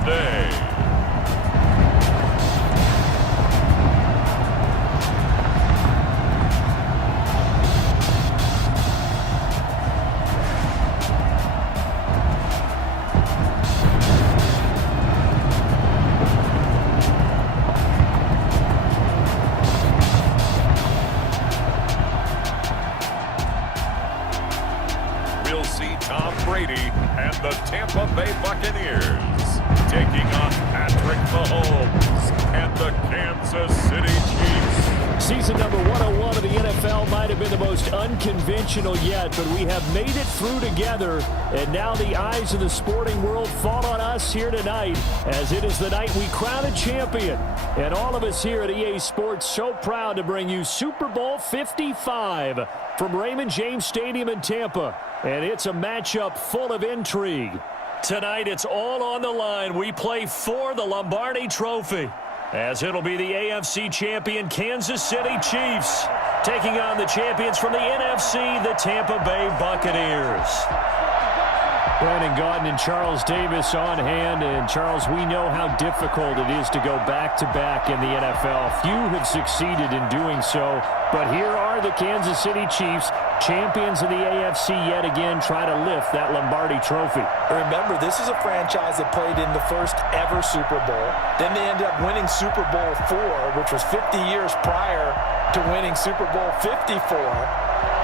Sunday. We'll see Tom Brady and the Tampa Bay Buccaneers taking on Patrick Mahomes and the Kansas City Chiefs. Season number 101 of the NFL might have been the most unconventional yet, but we have made it through together, and now the eyes of the sporting world fall on us here tonight, as it is the night we crown a champion. And all of us here at EA Sports so proud to bring you Super Bowl 55 from Raymond James Stadium in Tampa. And it's a matchup full of intrigue. Tonight, it's all on the line. We play for the Lombardi Trophy, as it'll be the AFC champion Kansas City Chiefs taking on the champions from the NFC, the Tampa Bay Buccaneers. Brandon Gaudin and Charles Davis on hand. And, Charles, we know how difficult it is to go back-to-back in the NFL. Few have succeeded in doing so. But here are the Kansas City Chiefs, champions of the AFC yet again, try to lift that Lombardi Trophy. Remember, this is a franchise that played in the first ever Super Bowl. Then they ended up winning Super Bowl IV, which was 50 years prior to winning Super Bowl 54.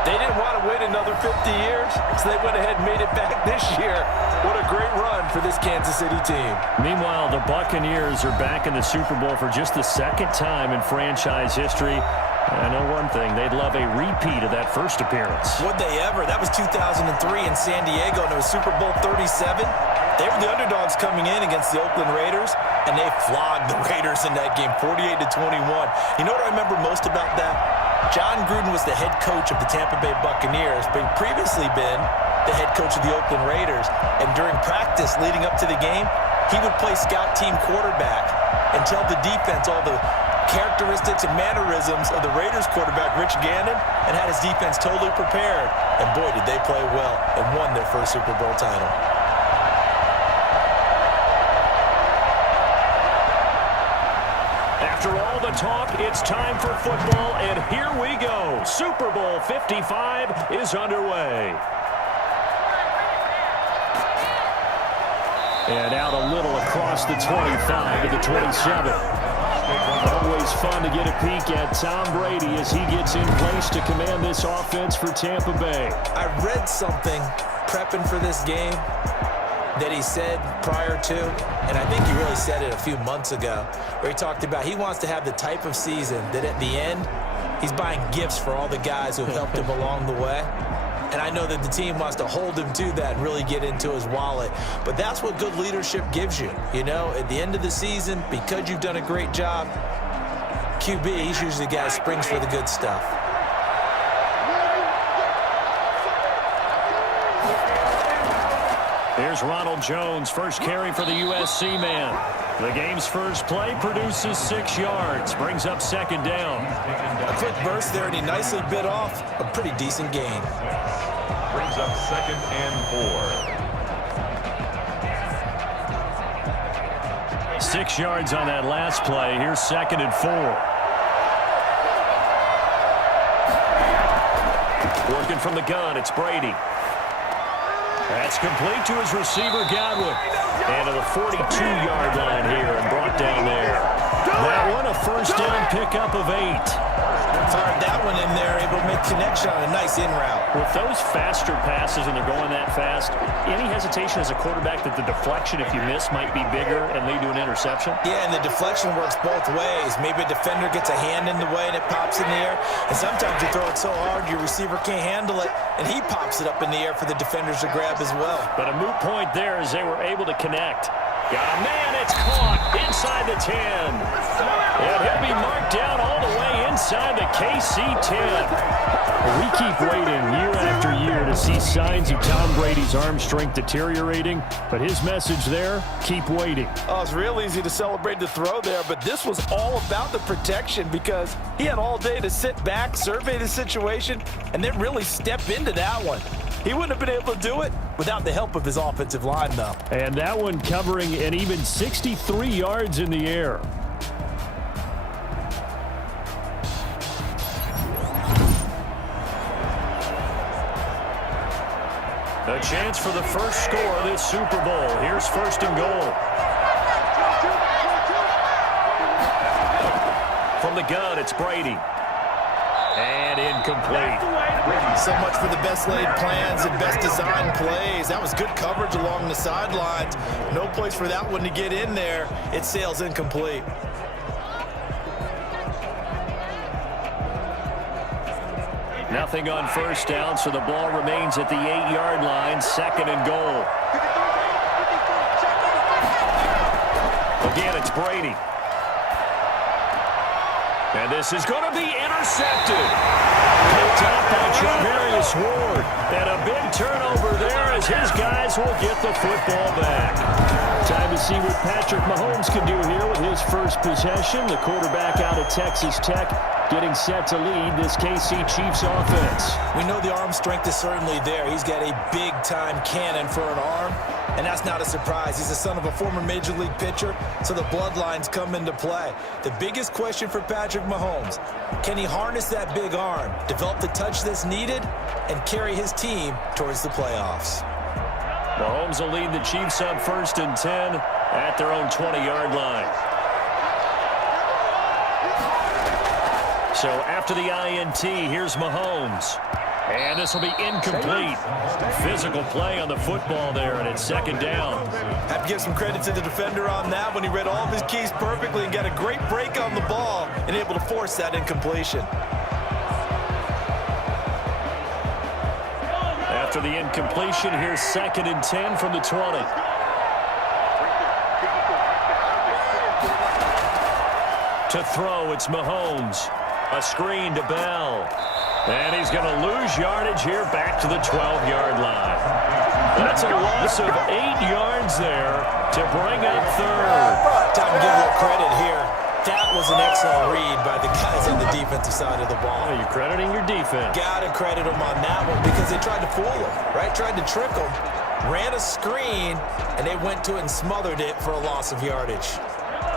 They didn't want to wait another 50 years, so they went ahead and made it back this year. What a great run for this Kansas City team. Meanwhile, the Buccaneers are back in the Super Bowl for just the second time in franchise history. I know one thing, they'd love a repeat of that first appearance. Would they ever? That was 2003 in San Diego, and it was Super Bowl 37. They were the underdogs coming in against the Oakland Raiders, and they flogged the Raiders in that game, 48-21. You know what I remember most about that? John Gruden was the head coach of the Tampa Bay Buccaneers, but he'd previously been the head coach of the Oakland Raiders. And during practice leading up to the game, he would play scout team quarterback and tell the defense all the characteristics and mannerisms of the Raiders quarterback, Rich Gannon, and had his defense totally prepared. And boy, did they play well and won their first Super Bowl title. After all the talk, it's time for football, and here we go. Super Bowl 55 is underway. And out a little across the 25 to the 27. Always fun to get a peek at Tom Brady as he gets in place to command this offense for Tampa Bay. I read something prepping for this game that he said prior to, and I think he really said it a few months ago, where he talked about he wants to have the type of season that at the end, he's buying gifts for all the guys who helped him along the way. And I know that the team wants to hold him to that and really get into his wallet. But that's what good leadership gives you. You know, at the end of the season, because you've done a great job, QB, he's usually the guy who springs for the good stuff. Here's Ronald Jones, first carry for the USC man. The game's first play produces 6 yards, brings up second down. A quick burst there, and he nicely bit off a pretty decent gain. Brings up 2nd and 4. 6 yards on that last play. Here's 2nd and 4. Working from the gun, it's Brady. That's complete to his receiver, Godwin. And to the 42-yard line here and brought down there. That one, a first down pickup of 8. Fired that one in there, able to make connection on a nice in route. With those faster passes and they're going that fast, any hesitation as a quarterback that the deflection, if you miss, might be bigger and lead to an interception? Yeah, and the deflection works both ways. Maybe a defender gets a hand in the way and it pops in the air. And sometimes you throw it so hard your receiver can't handle it, and he pops it up in the air for the defenders to grab as well. But a moot point there as they were able to connect. Got a man, it's caught inside the 10. And he'll be marked down all the way inside the KC 10. We keep waiting year after year to see signs of Tom Brady's arm strength deteriorating, but his message there, keep waiting. Oh, it's real easy to celebrate the throw there, but this was all about the protection because he had all day to sit back, survey the situation, and then really step into that one. He wouldn't have been able to do it without the help of his offensive line, though. And that one covering an even 63 yards in the air. A chance for the first score of this Super Bowl. Here's first and goal. From the gun, it's Brady. And incomplete. So much for the best laid plans and best designed plays. That was good coverage along the sidelines. No place for that one to get in there. It sails incomplete. Nothing on first down, so the ball remains at the 8-yard line. Second and goal. Again, it's Brady. And this is going to be intercepted. Picked up by Javarius Ward. And a big turnover there as his guys will get the football back. Time to see what Patrick Mahomes can do here with his first possession. The quarterback out of Texas Tech getting set to lead this KC Chiefs offense. We know the arm strength is certainly there. He's got a big-time cannon for an arm, and that's not a surprise. He's the son of a former Major League pitcher, so the bloodlines come into play. The biggest question for Patrick Mahomes, can he harness that big arm, develop the touch that's needed, and carry his team towards the playoffs? Mahomes will lead the Chiefs on first and 10 at their own 20-yard line. So after the INT, here's Mahomes. And this will be incomplete. Physical play on the football there, and it's second down. Have to give some credit to the defender on that when he read all of his keys perfectly and got a great break on the ball and able to force that incompletion. After the incompletion, here's second and 10 from the 20. To throw, it's Mahomes. A screen to Bell. And he's going to lose yardage here back to the 12-yard line. That's a loss of 8 yards there to bring up third. Time to give a little credit here. That was an excellent read by the guys on the defensive side of the ball. Oh, you're crediting your defense. Got to credit them on that one because they tried to fool him, right? Tried to trick him. Ran a screen, and they went to it and smothered it for a loss of yardage.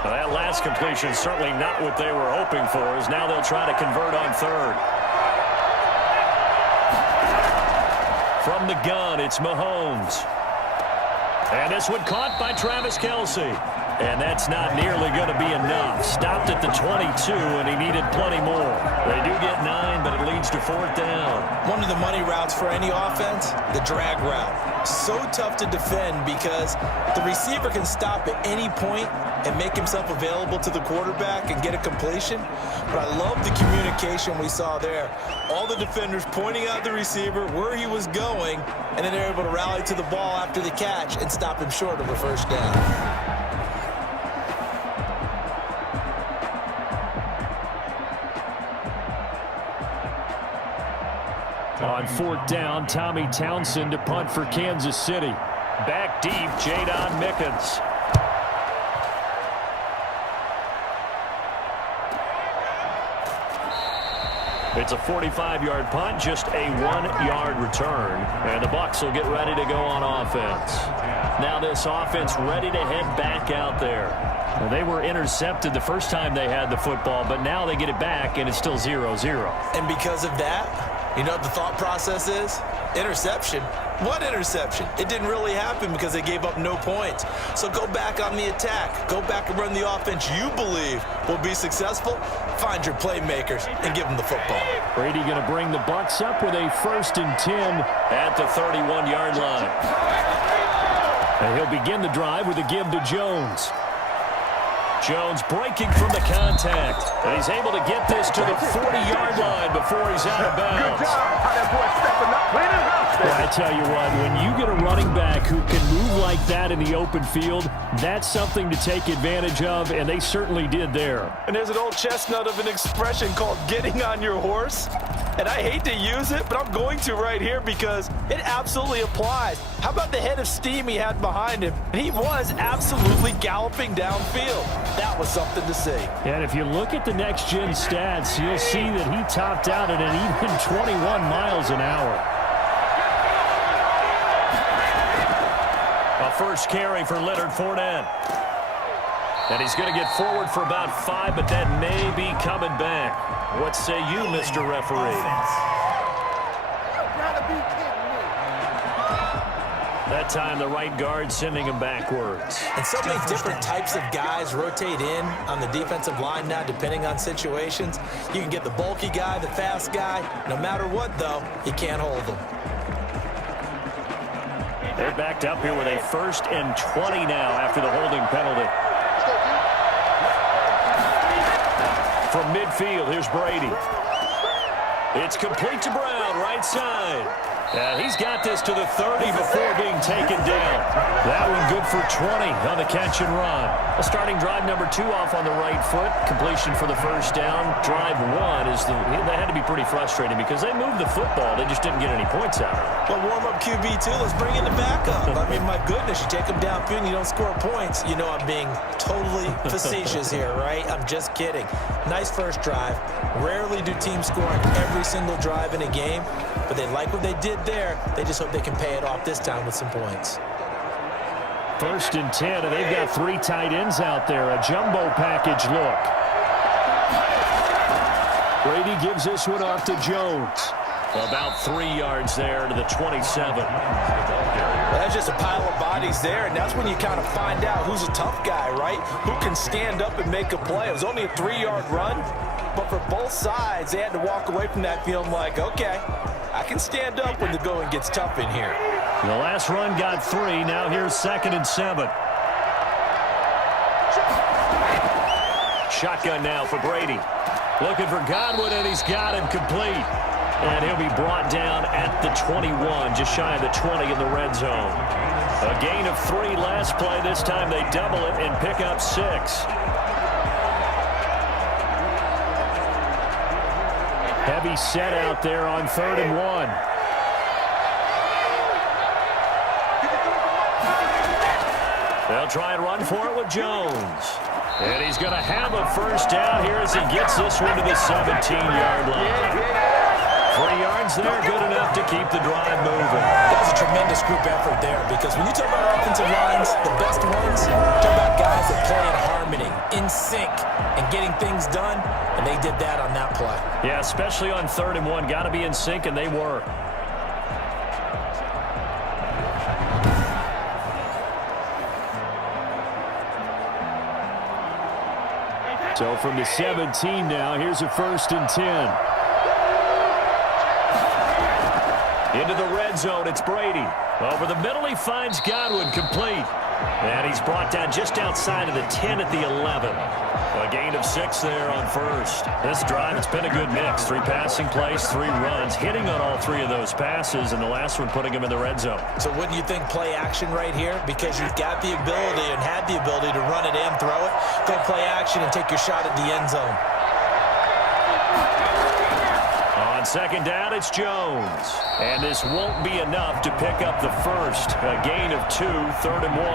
Well, that last completion certainly not what they were hoping for, as now they'll try to convert on third. From the gun, it's Mahomes. And this one caught by Travis Kelce. And that's not nearly going to be enough. Stopped at the 22, and he needed plenty more. They do get 9, but it leads to fourth down. One of the money routes for any offense, the drag route. So tough to defend because the receiver can stop at any point and make himself available to the quarterback and get a completion. But I love the communication we saw there. All the defenders pointing out the receiver, where he was going, and then they're able to rally to the ball after the catch and stop him short of a first down. On fourth down, Tommy Townsend to punt for Kansas City. Back deep, Jadon Mickens. It's a 45-yard punt, just a 1-yard return. And the Bucs will get ready to go on offense. Now this offense ready to head back out there. Well, they were intercepted the first time they had the football, but now they get it back, and it's still 0-0. And because of that, you know what the thought process is? Interception. What interception? It didn't really happen because they gave up no points. So go back on the attack. Go back and run the offense you believe will be successful. Find your playmakers and give them the football. Brady going to bring the Bucs up with a first and 10 at the 31-yard line. And he'll begin the drive with a give to Jones. Jones breaking from the contact. And he's able to get this to the 40-yard line before he's out of bounds. Well, I tell you what, when you get a running back who can move like that in the open field, that's something to take advantage of, and they certainly did there. And there's an old chestnut of an expression called getting on your horse. And I hate to use it, but I'm going to right here because it absolutely applies. How about the head of steam he had behind him? And he was absolutely galloping downfield. That was something to see. And if you look at the next-gen stats, you'll see that he topped out at an even 21 miles an hour. A first carry for Leonard Fournette. And he's going to get forward for about 5, but that may be coming back. What say you, Mr. Referee? That time, the right guard sending him backwards. And so many different types of guys rotate in on the defensive line now, depending on situations. You can get the bulky guy, the fast guy. No matter what, though, you can't hold them. They're backed up here with a 1st and 20 now after the holding penalty. From midfield, here's Brady. It's complete to Brown, right side. He's got this to the 30 before being taken down. That one good for 20 on the catch and run. A starting drive number 2 off on the right foot. Completion for the first down. Drive 1 is that had to be pretty frustrating because they moved the football. They just didn't get any points out of it. Well, warm-up QB, too. Let's bring in the backup. I mean, my goodness, you take them downfield and you don't score points. You know I'm being totally facetious here, right? I'm just kidding. Nice first drive. Rarely do teams score on every single drive in a game, but they like what they did there. They just hope they can pay it off this time with some points. 1st and 10, and they've got 3 tight ends out there. A jumbo package look. Brady gives this one off to Jones. About 3 yards there to the 27. Well, that's just a pile of bodies there, and that's when you kind of find out who's a tough guy, right? Who can stand up and make a play. It was only a 3-yard run, but for both sides, they had to walk away from that feeling like, okay, I can stand up when the going gets tough in here. The last run got 3. Now here's 2nd and 7. Shotgun now for Brady. Looking for Godwin, and he's got him complete. And he'll be brought down at the 21, just shy of the 20 in the red zone. A gain of 3 last play. This time they double it and pick up 6. Heavy set out there on 3rd and 1. They'll try and run for it with Jones. And he's going to have a first down here as he gets this one to the 17-yard line. 3 yards there, good enough to keep the drive moving. That was a tremendous group effort there because when you talk about offensive lines, the best ones, talk about guys that play in harmony, in sync, and getting things done, and they did that on that play. Yeah, especially on 3rd and 1. Got to be in sync, and they were. So from the 17 now, here's a 1st and 10. Into the red zone, it's Brady. Over the middle, he finds Godwin complete. And he's brought down just outside of the 10 at the 11. A gain of 6 there on 1st. This drive, it's been a good mix. 3 passing plays, 3 runs, hitting on all 3 of those passes, and the last one putting him in the red zone. So wouldn't you think play action right here? Because you've got the ability and had the ability to run it and throw it. Go play action and take your shot at the end zone. On 2nd down, it's Jones. And this won't be enough to pick up the first. A gain of 2, 3rd and 1.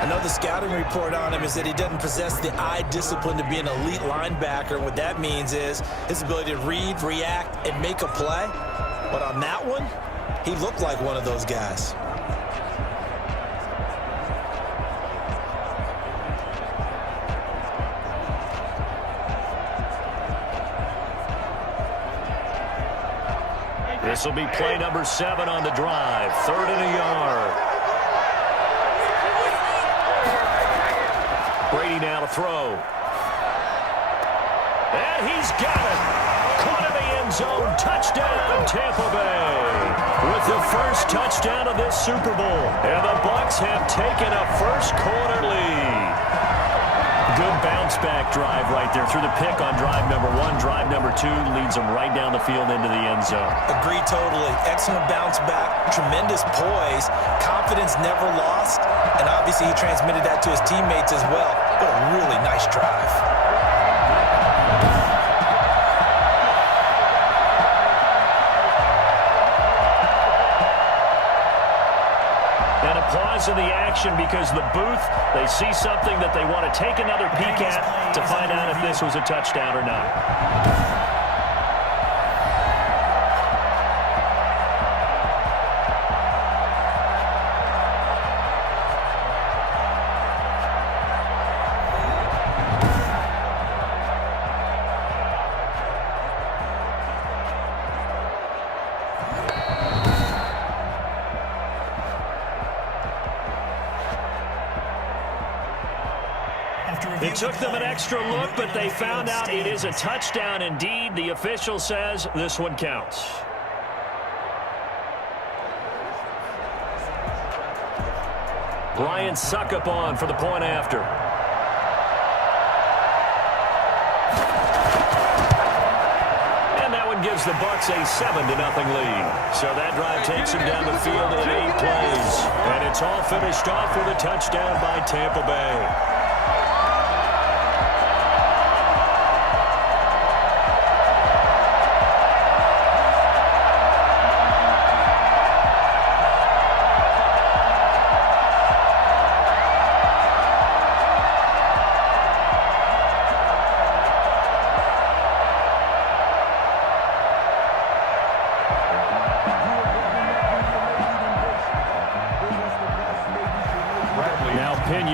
I know the scouting report on him is that he doesn't possess the eye discipline to be an elite linebacker. What that means is his ability to read, react, and make a play. But on that one, he looked like one of those guys. This will be play number 7 on the drive. 3rd and a yard. Brady now to throw. And he's got it. Caught in the end zone. Touchdown, Tampa Bay. With the first touchdown of this Super Bowl. And the Bucs have taken a first-quarter lead. Good bounce-back drive right there through the pick on drive number 1. Drive number 2 leads them right down the field into the end zone. Agree totally. Excellent bounce-back, tremendous poise, confidence never lost, and obviously he transmitted that to his teammates as well. What a really nice drive. Pause in the action because the booth, they see something that they want to take another peek at to find out if this was a touchdown or not. It took them an extra look, but they found out it is a touchdown indeed. The official says this one counts. Brian Suckup on for the point after. Gives the Bucs a 7-0 lead. So that drive takes them down the field in 8 plays. And it's all finished off with a touchdown by Tampa Bay.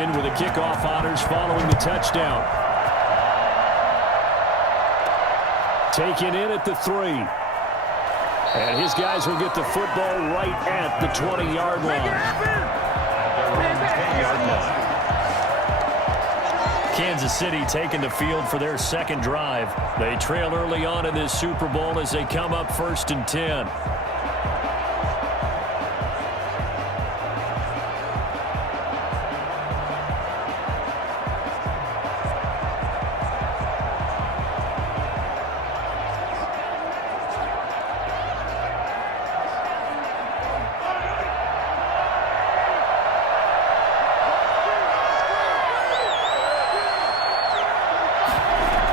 With the kickoff honors following the touchdown. Taken in at the 3. And his guys will get the football right at the 20-yard line. Kansas City taking the field for their second drive. They trail early on in this Super Bowl as they come up 1st and 10.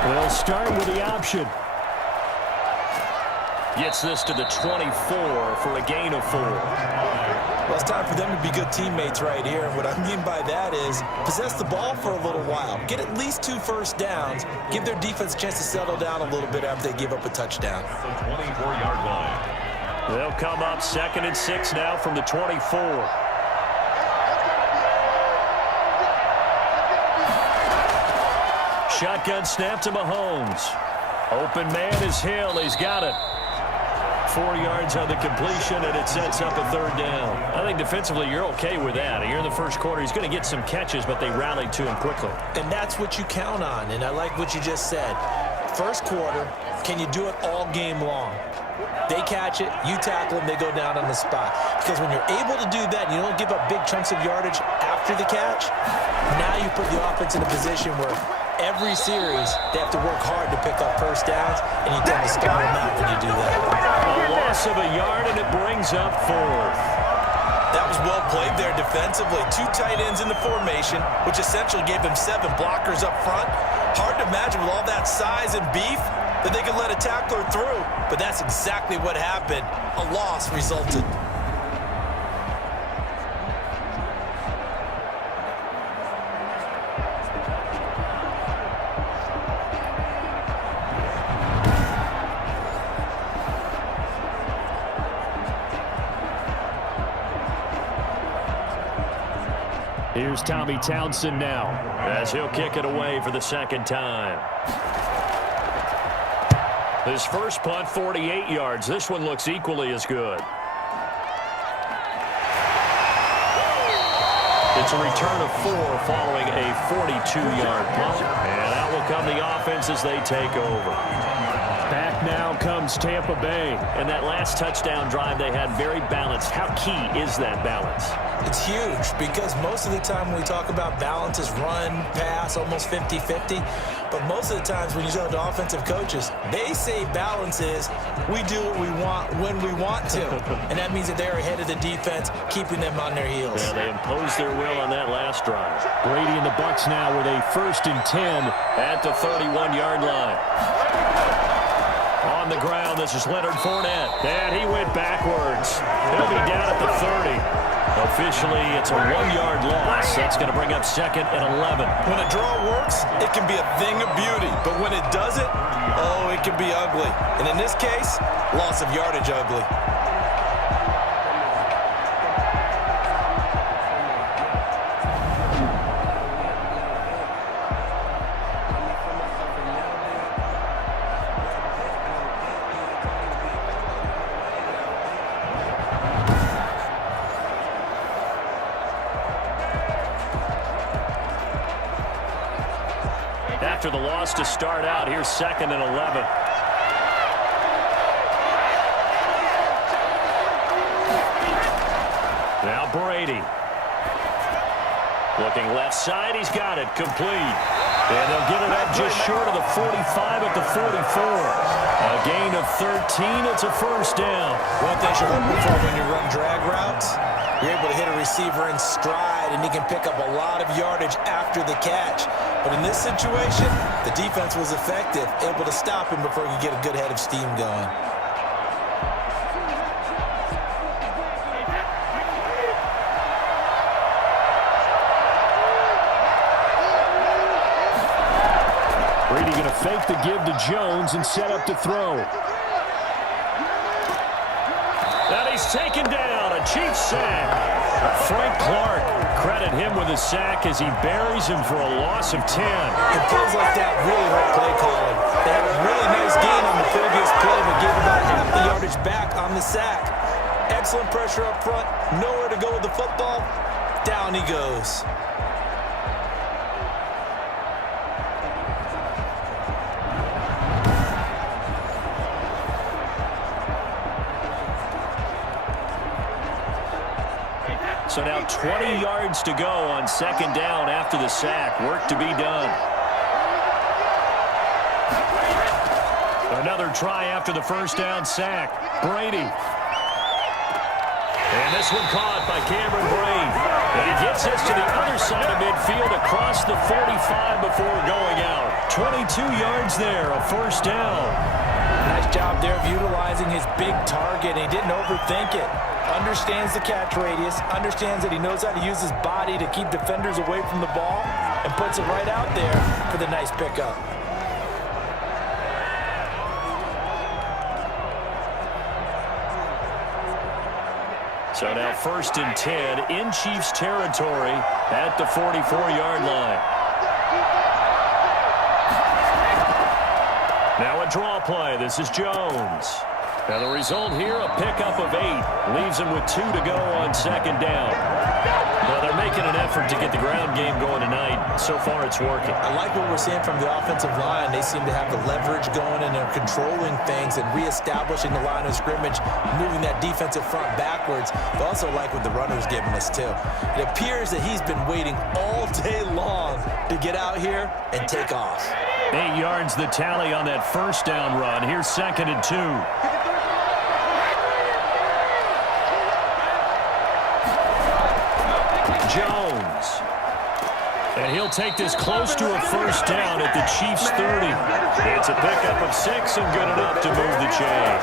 They'll start with the option. Gets this to the 24 for a gain of 4. Well, it's time for them to be good teammates right here. And what I mean by that is possess the ball for a little while. Get at least 2 first downs. Give their defense a chance to settle down a little bit after they give up a touchdown. 24-yard line. They'll come up 2nd and 6 now from the 24. Shotgun snap to Mahomes. Open man is Hill. He's got it. 4 yards on the completion, and it sets up a 3rd down. I think defensively you're okay with that. Here in the first quarter, he's going to get some catches, but they rallied to him quickly. And that's what you count on, and I like what you just said. First quarter, can you do it all game long? They catch it, you tackle them, they go down on the spot. Because when you're able to do that and you don't give up big chunks of yardage after the catch, now you put the offense in a position where every series they have to work hard to pick up first downs, and you tend to start them out when you do that. A loss of a yard, and it brings up 4th. That was well played there defensively. 2 tight ends in the formation, which essentially gave them 7 blockers up front. Hard to imagine with all that size and beef that they could let a tackler through, but that's exactly what happened. A loss resulted. Here's Tommy Townsend now as he'll kick it away for the 2nd time. His first punt, 48 yards. This one looks equally as good. It's a return of 4 following a 42-yard punt. And out will come the offense as they take over. Back now comes Tampa Bay. And that last touchdown drive they had very balanced. How key is that balance? It's huge because most of the time when we talk about balance is run, pass, almost 50-50. But most of the times when you talk to offensive coaches, they say balance is we do what we want when we want to. And that means that they're ahead of the defense, keeping them on their heels. Yeah, they imposed their will on that last drive. Brady and the Bucs now with a 1st and 10 at the 31-yard line. On the ground, this is Leonard Fournette. And he went backwards. He'll be down at the 30. Officially, it's a 1-yard loss. That's going to bring up 2nd and 11. When a draw works, it can be a thing of beauty. But when it doesn't, oh, it can be ugly. And in this case, loss of yardage ugly. after the loss to start out. Here's 2nd and 11. Now Brady. Looking left side. He's got it. Complete. And they'll get it up just short of the 45 at the 44. A gain of 13. It's a first down. One thing you're looking for when you run drag routes, you're able to hit a receiver in stride, and he can pick up a lot of yardage after the catch. But in this situation, the defense was effective, able to stop him before he could get a good head of steam going. Brady going to fake the give to Jones and set up to throw. And he's taken down. A Chiefs sack. Frank Clark, credit him with a sack as he buries him for a loss of 10. It feels like that really hurt play calling. They had a really nice gain on the previous play, but gave about half the yardage back on the sack. Excellent pressure up front. Nowhere to go with the football. Down he goes. So now 20 yards to go on 2nd down after the sack. Work to be done. Another try after the first down sack. Brady. And this one caught by Cameron Brate. And he gets us to the other side of midfield across the 45 before going out. 22 yards there, a first down. Nice job there of utilizing his big target. He didn't overthink it. Understands the catch radius, understands that he knows how to use his body to keep defenders away from the ball, and puts it right out there for the nice pickup. So now 1st and 10 in Chiefs territory at the 44-yard line. Now a draw play. This is Jones. And the result here, a pickup of 8. Leaves him with 2 to go on 2nd down. Well, they're making an effort to get the ground game going tonight. So far, it's working. I like what we're seeing from the offensive line. They seem to have the leverage going, and they're controlling things and reestablishing the line of scrimmage, moving that defensive front backwards. But also like what the runner's giving us, too. It appears that he's been waiting all day long to get out here and take off. 8 yards the tally on that first down run. Here's 2nd and 2. Jones. And he'll take this close to a first down at the Chiefs' 30. It's a pickup of 6 and good enough to move the chains.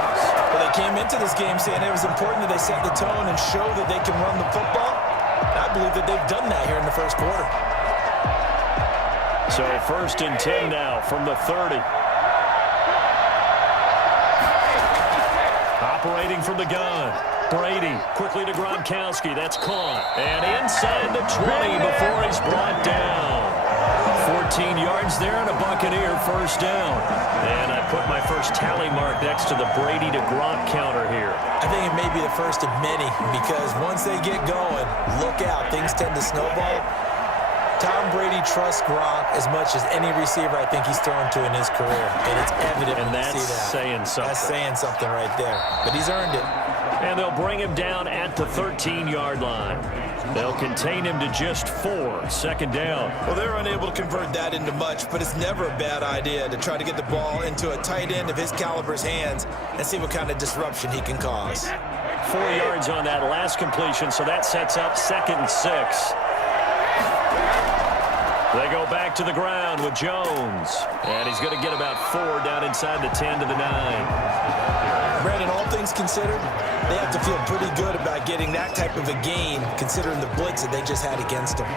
Well, they came into this game saying it was important that they set the tone and show that they can run the football. I believe that they've done that here in the first quarter. So 1st and 10 now from the 30. Operating from the gun. Brady quickly to Gronkowski. That's caught. And inside the 20 before he's brought down. 14 yards there and a Buccaneer first down. And I put my first tally mark next to the Brady to Gronk counter here. I think it may be the first of many because once they get going, look out. Things tend to snowball. Tom Brady trusts Gronk as much as any receiver I think he's thrown to in his career. And it's evident when you see that. That's saying something. That's saying something right there. But he's earned it. And they'll bring him down at the 13-yard line. They'll contain him to just 4. 2nd down. Well, they're unable to convert that into much, but it's never a bad idea to try to get the ball into a tight end of his caliber's hands and see what kind of disruption he can cause. 4 yards on that last completion, so that sets up 2nd and 6. They go back to the ground with Jones. And he's going to get about 4 down inside the 10 to the 9. Brandon, all things considered, they have to feel pretty good about getting that type of a gain, considering the blitz that they just had against them.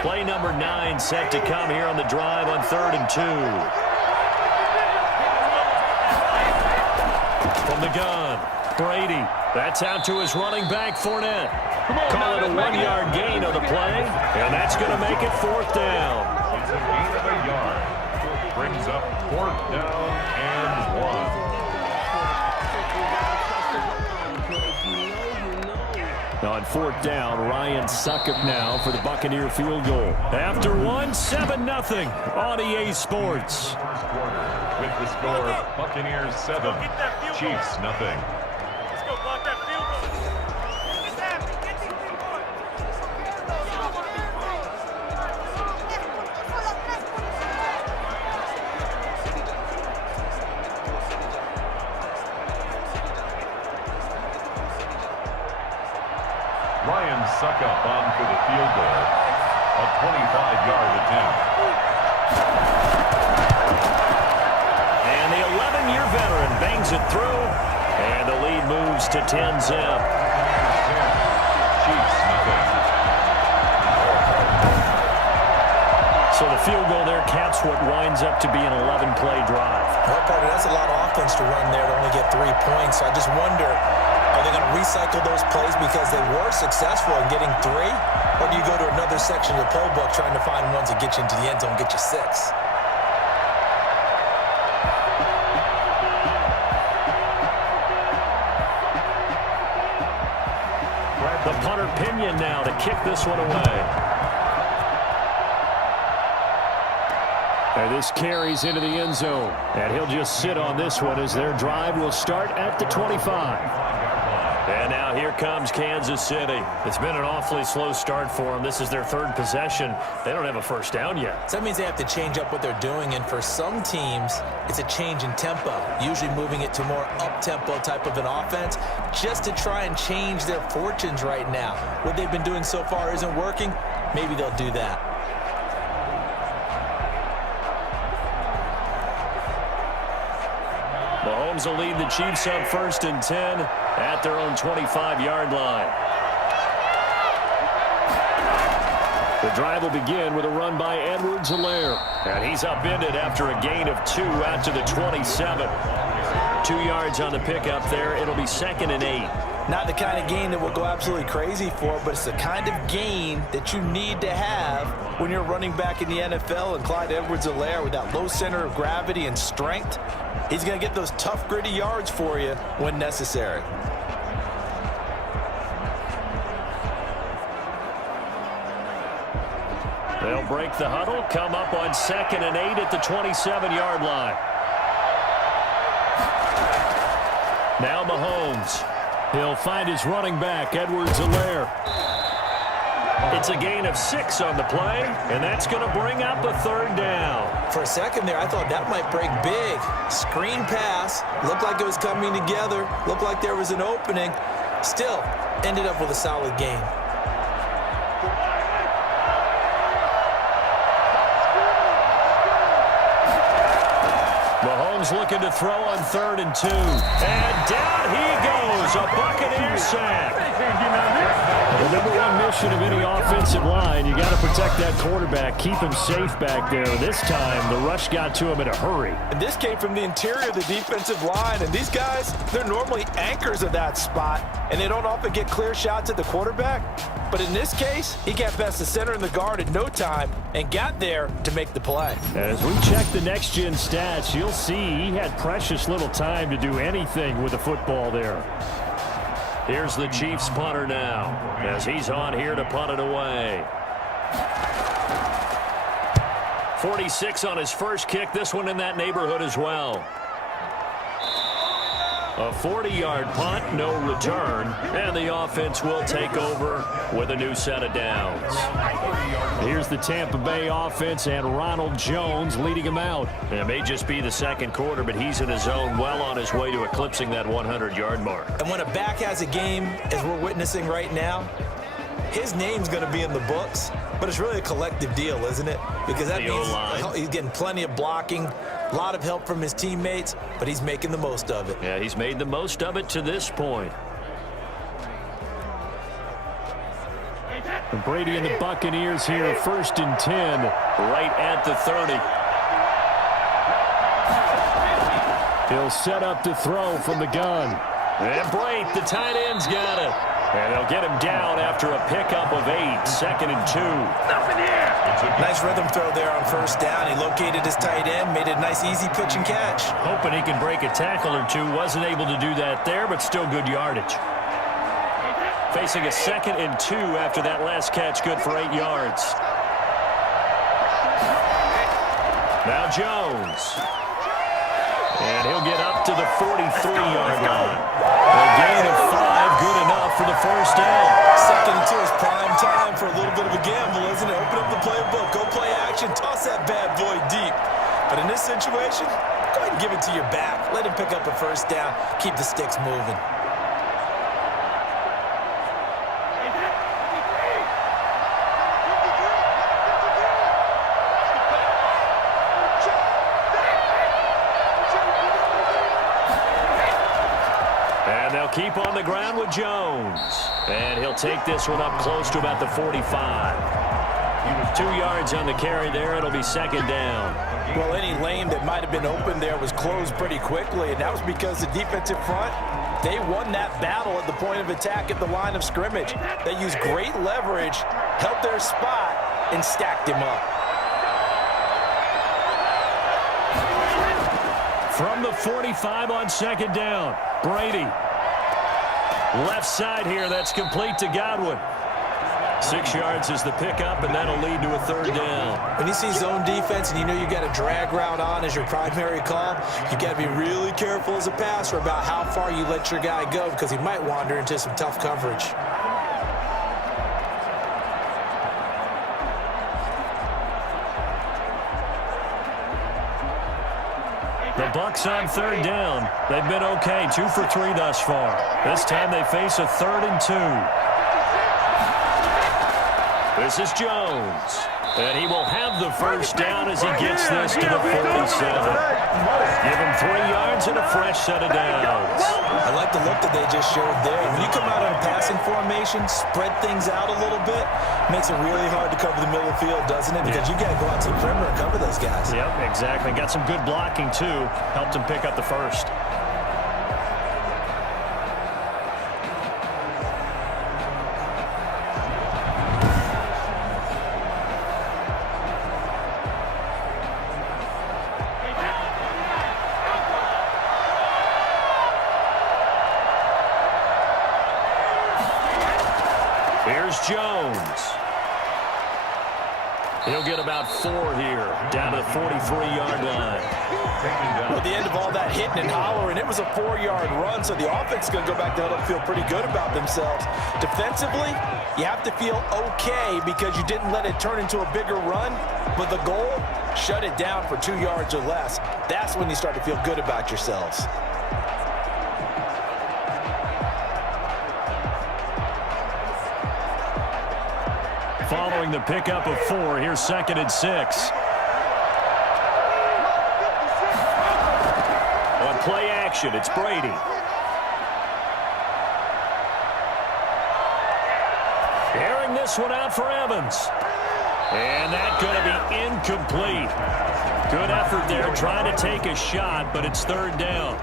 Play number 9 set to come here on the drive on 3rd and 2. From the gun, Brady. That's out to his running back, Fournette. Call it a 1-yard gain on the play, and that's going to make it 4th down. It's a gain of a yard. Brings up 4th down and 1. On On fourth down, Ryan Succop now for the Buccaneer field goal. After one, 7-0 on EA Sports. First quarter with the score Buccaneers 7, Chiefs 0. Let's go block that field goal. Ryan Succop on for the field goal. A 25-yard attempt. And the 11-year veteran bangs it through. And the lead moves to 10-zip. Chiefs 0. So the field goal there caps what winds up to be an 11-play drive. Well, partner, that's a lot of offense to run there to only get 3 points. So I just wonder, are they going to recycle those plays because they were successful in getting 3? Or do you go to another section of the playbook trying to find ones that get you into the end zone and get you 6? The punter Pinion now to kick this one away. And this carries into the end zone. And he'll just sit on this one as their drive will start at the 25. And now here comes Kansas City. It's been an awfully slow start for them. This is their third possession. They don't have a first down yet. So that means they have to change up what they're doing. And for some teams, it's a change in tempo, usually moving it to more up-tempo type of an offense just to try and change their fortunes right now. What they've been doing so far isn't working. Maybe they'll do that. Mahomes will lead the Chiefs up 1st and 10 at their own 25-yard line. The drive will begin with a run by Edwards-Helaire. And he's upended after a gain of 2 out to the 27. 2 yards on the pickup there. It'll be 2nd and 8. Not the kind of gain that we'll go absolutely crazy for, but it's the kind of gain that you need to have when you're running back in the NFL. And Clyde Edwards-Helaire, with that low center of gravity and strength, he's going to get those tough, gritty yards for you when necessary. They'll break the huddle, come up on 2nd and 8 at the 27-yard line. Now Mahomes. He'll find his running back, Edwards-Helaire. It's a gain of 6 on the play, and that's going to bring up a 3rd down. For a second there, I thought that might break big. Screen pass. Looked like it was coming together. Looked like there was an opening. Still, ended up with a solid gain. Mahomes looking to throw on 3rd and 2. And down he goes. A Buccaneer sack. The number one mission of any offensive line, you got to protect that quarterback, keep him safe back there. This time, the rush got to him in a hurry. And this came from the interior of the defensive line. And these guys, they're normally anchors of that spot, and they don't often get clear shots at the quarterback. But in this case, he got past the center and the guard in no time and got there to make the play. As we check the next-gen stats, you'll see he had precious little time to do anything with the football there. Here's the Chiefs punter now as he's on here to punt it away. 46 on his first kick. This one in that neighborhood as well. A 40-yard punt, no return, and the offense will take over with a new set of downs. Here's the Tampa Bay offense and Ronald Jones leading him out. It may just be the second quarter, but he's in his zone, well on his way to eclipsing that 100-yard mark. And when a back has a game, as we're witnessing right now, his name's going to be in the books, but it's really a collective deal, isn't it? Because that means he's getting plenty of blocking, a lot of help from his teammates, but he's making the most of it. Yeah, he's made the most of it to this point. And Brady and the Buccaneers here, 1st and 10, right at the 30. He'll set up to throw from the gun. And Brady, the tight end's got it. And they'll get him down after a pickup of 8, 2nd and 2. Nothing here. Nice rhythm throw there on 1st down. He located his tight end, made it a nice easy pitch and catch. Hoping he can break a tackle or two. Wasn't able to do that there, but still good yardage. Facing a 2nd and 2 after that last catch, good for 8 yards. Now Jones. And he'll get up to the 43-yard line. A gain of 5, good enough for the first down. 2nd and 2 is prime time for a little bit of a gamble, isn't it? Open up the playbook, go play action, toss that bad boy deep. But in this situation, go ahead and give it to your back. Let him pick up a first down. Keep the sticks moving. And they'll keep on the ground with Jones. And he'll take this one up close to about the 45. 2 yards on the carry there. It'll be 2nd down. Well, any lane that might have been open there was closed pretty quickly, and that was because the defensive front, they won that battle at the point of attack at the line of scrimmage. They used great leverage, held their spot, and stacked him up. From the 45 on 2nd down, Brady. Left side here, that's complete to Godwin. 6 yards is the pickup, and that'll lead to a 3rd down. When you see zone defense and you know you got a drag route on as your primary call, you got to be really careful as a passer about how far you let your guy go because he might wander into some tough coverage. The Bucs on 3rd down. They've been okay, 2 for 3 thus far. This time they face a 3rd and 2. This is Jones, and he will have the first down as he gets this to the 47. Give him 3 yards and a fresh set of downs. I like the look that they just showed there. When you come out on a passing formation, spread things out a little bit, makes it really hard to cover the middle of the field, doesn't it? Because you got to go out to the perimeter and cover those guys. Yep, exactly. Got some good blocking, too. Helped him pick up the first. Here's Jones. He'll get about 4 here, down to the 43-yard line. Well, at the end of all that hitting and hollering, it was a 4-yard run, so the offense is going to go back to huddle and feel pretty good about themselves. Defensively, you have to feel okay because you didn't let it turn into a bigger run, but the goal, shut it down for 2 yards or less. That's when you start to feel good about yourselves. Following the pickup of 4, here's 2nd and 6. On play action, it's Brady. Airing this one out for Evans. And that's going to be incomplete. Good effort there, trying to take a shot, but it's 3rd down.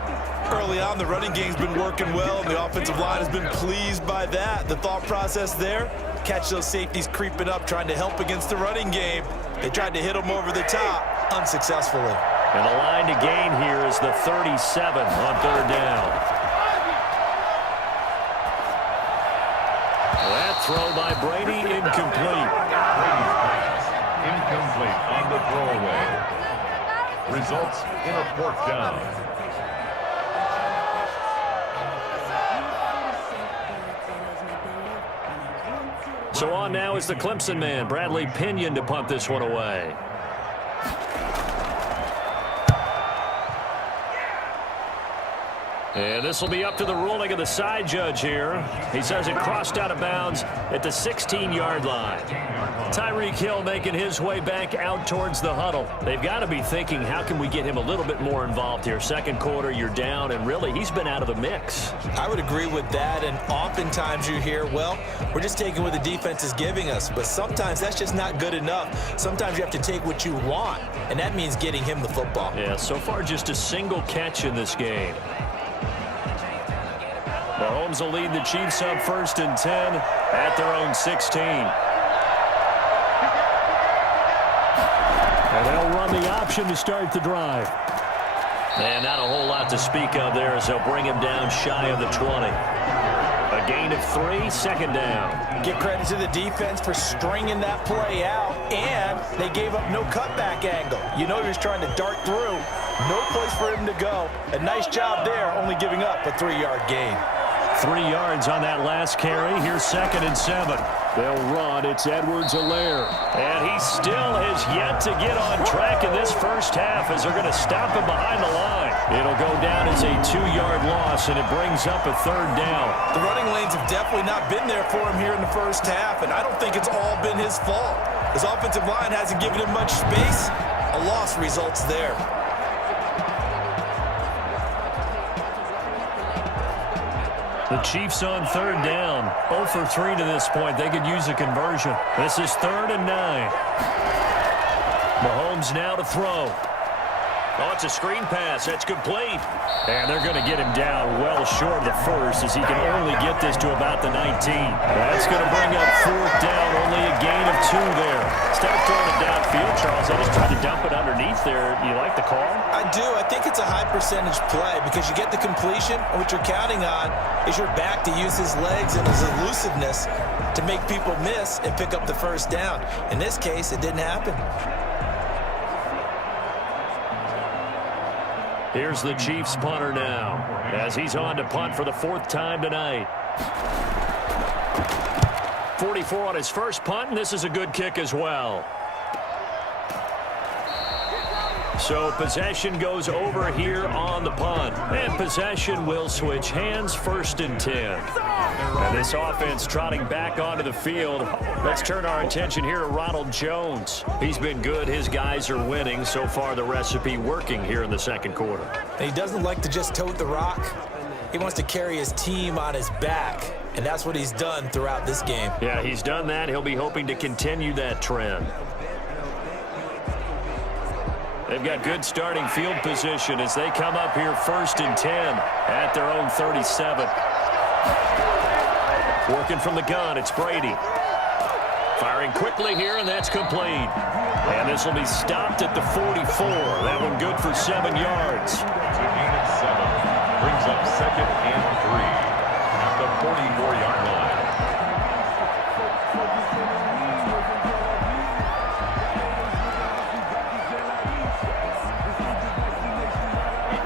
Early on, the running game's been working well, and the offensive line has been pleased by that. The thought process there, catch those safeties creeping up, trying to help against the running game. They tried to hit them over the top, unsuccessfully. And the line to gain here is the 37 on 3rd down. That throw by Brady, incomplete. Incomplete on the throwaway. Results in a 4th down. So on now is the Clemson man, Bradley Pinion, to punt this one away. And this will be up to the ruling of the side judge here. He says it crossed out of bounds at the 16-yard line. Tyreek Hill making his way back out towards the huddle. They've got to be thinking, how can we get him a little bit more involved here? 2nd quarter, you're down, and really, he's been out of the mix. I would agree with that, and oftentimes you hear, well, we're just taking what the defense is giving us, but sometimes that's just not good enough. Sometimes you have to take what you want, and that means getting him the football. Yeah, so far just a single catch in this game. Mahomes will lead the Chiefs up 1st and 10 at their own 16. And they'll run the option to start the drive. And not a whole lot to speak of there as they'll bring him down shy of the 20. A gain of 3, second down. Give credit to the defense for stringing that play out, and they gave up no cutback angle. You know he was trying to dart through. No place for him to go. A nice job there, only giving up a 3-yard gain. 3 yards on that last carry. Here's 2nd and 7. They'll run. It's Edwards-Helaire. And he still has yet to get on track in this first half as they're going to stop him behind the line. It'll go down as a 2-yard loss, and it brings up a 3rd down. The running lanes have definitely not been there for him here in the first half, and I don't think it's all been his fault. His offensive line hasn't given him much space. A loss results there. The Chiefs on 3rd down. 0 for 3 to this point. They could use a conversion. This is 3rd and 9. Mahomes now to throw. Oh, it's a screen pass. That's complete. And they're going to get him down well short of the first as he can only get this to about the 19. That's going to bring up 4th down. Only a gain of 2 there. Instead of throwing it downfield, Charles, they just tried to dump it underneath there. Do you like the call? I do. I think it's a high percentage play because you get the completion, and what you're counting on is your back to use his legs and his elusiveness to make people miss and pick up the first down. In this case, it didn't happen. Here's the Chiefs punter now as he's on to punt for the 4th time tonight. 44 on his first punt, and this is a good kick as well. So possession goes over here on the punt. And possession will switch hands, 1st and 10. And this offense trotting back onto the field. Let's turn our attention here to Ronald Jones. He's been good. His guys are winning. So far, the recipe working here in the 2nd quarter. And he doesn't like to just tote the rock. He wants to carry his team on his back. And that's what he's done throughout this game. Yeah, he's done that. He'll be hoping to continue that trend. They've got good starting field position as they come up here 1st and 10 at their own 37. Working from the gun, it's Brady. Firing quickly here, and that's complete. And this will be stopped at the 44. That one good for 7 yards. It's a gain of 7. Brings up 2nd and 3 at the 44-yard line.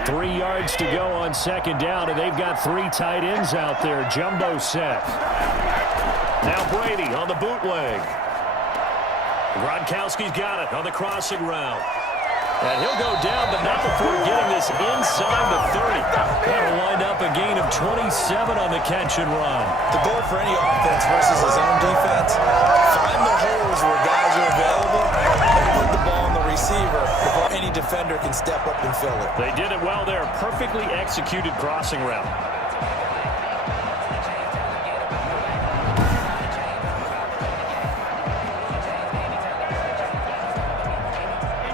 3 yards to go on 2nd down, and they've got 3 tight ends out there. Jumbo set. Now Brady on the bootleg. Gronkowski's got it on the crossing route. And he'll go down, but not before getting this inside the 30. That'll wind up a gain of 27 on the catch and run. The goal for any offense versus his own defense, find the holes where guys are available and put the ball on the receiver before any defender can step up and fill it. They did it well there. Perfectly executed crossing route.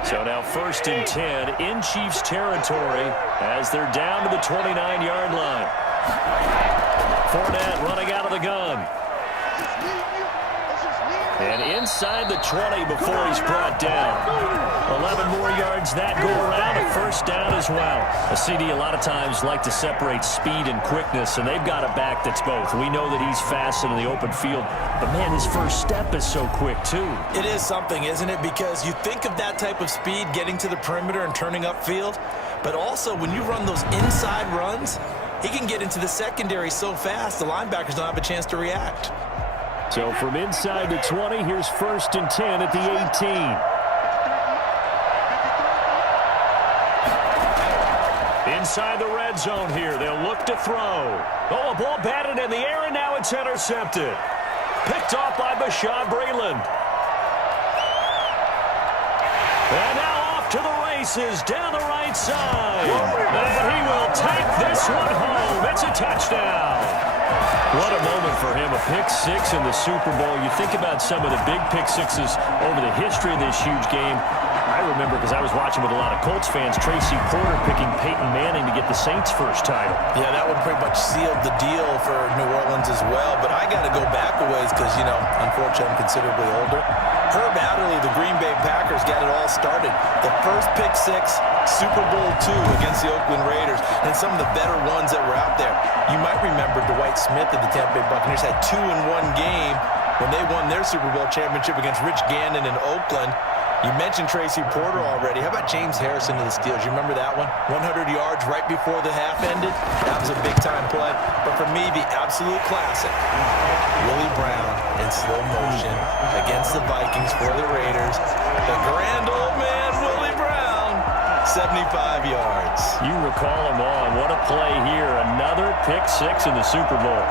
So now 1st and 10 in Chiefs territory as they're down to the 29-yard line. Fournette running out of the gun. And inside the 20 before he's brought down. 11 more yards that go around, a 1st down as well. A CD a lot of times like to separate speed and quickness, and they've got a back that's both. We know that he's fast in the open field, but man, his first step is so quick too. It is something, isn't it? Because you think of that type of speed getting to the perimeter and turning upfield, but also when you run those inside runs, he can get into the secondary so fast the linebackers don't have a chance to react. So from inside the 20, here's 1st and 10 at the 18. Inside the red zone here, they'll look to throw. Oh, a ball batted in the air, and now it's intercepted. Picked off by Bashaud Breeland. And now off to the races down the right side. And he will take this one home. It's a touchdown. What a moment for him, a pick-6 in the Super Bowl. You think about some of the big pick-6s over the history of this huge game. I remember, because I was watching with a lot of Colts fans, Tracy Porter picking Peyton Manning to get the Saints' first title. Yeah, that one pretty much sealed the deal for New Orleans as well. But I got to go back a ways because, you know, unfortunately I'm considerably older. Herb Adderley, the Green Bay Packers, got it all started. The first pick-6, Super Bowl II against the Oakland Raiders, and some of the better ones that were out there. You might remember Dwight Alex Smith of the Tampa Bay Buccaneers had 2 in one game when they won their Super Bowl championship against Rich Gannon in Oakland. You mentioned Tracy Porter already. How about James Harrison of the Steelers? You remember that one? 100 yards right before the half ended. That was a big-time play. But for me, the absolute classic, Willie Brown in slow motion against the Vikings for the Raiders. The grand old man, Willie Brown, 75 yards. You recall them all. What a play here. Another pick six in the Super Bowl.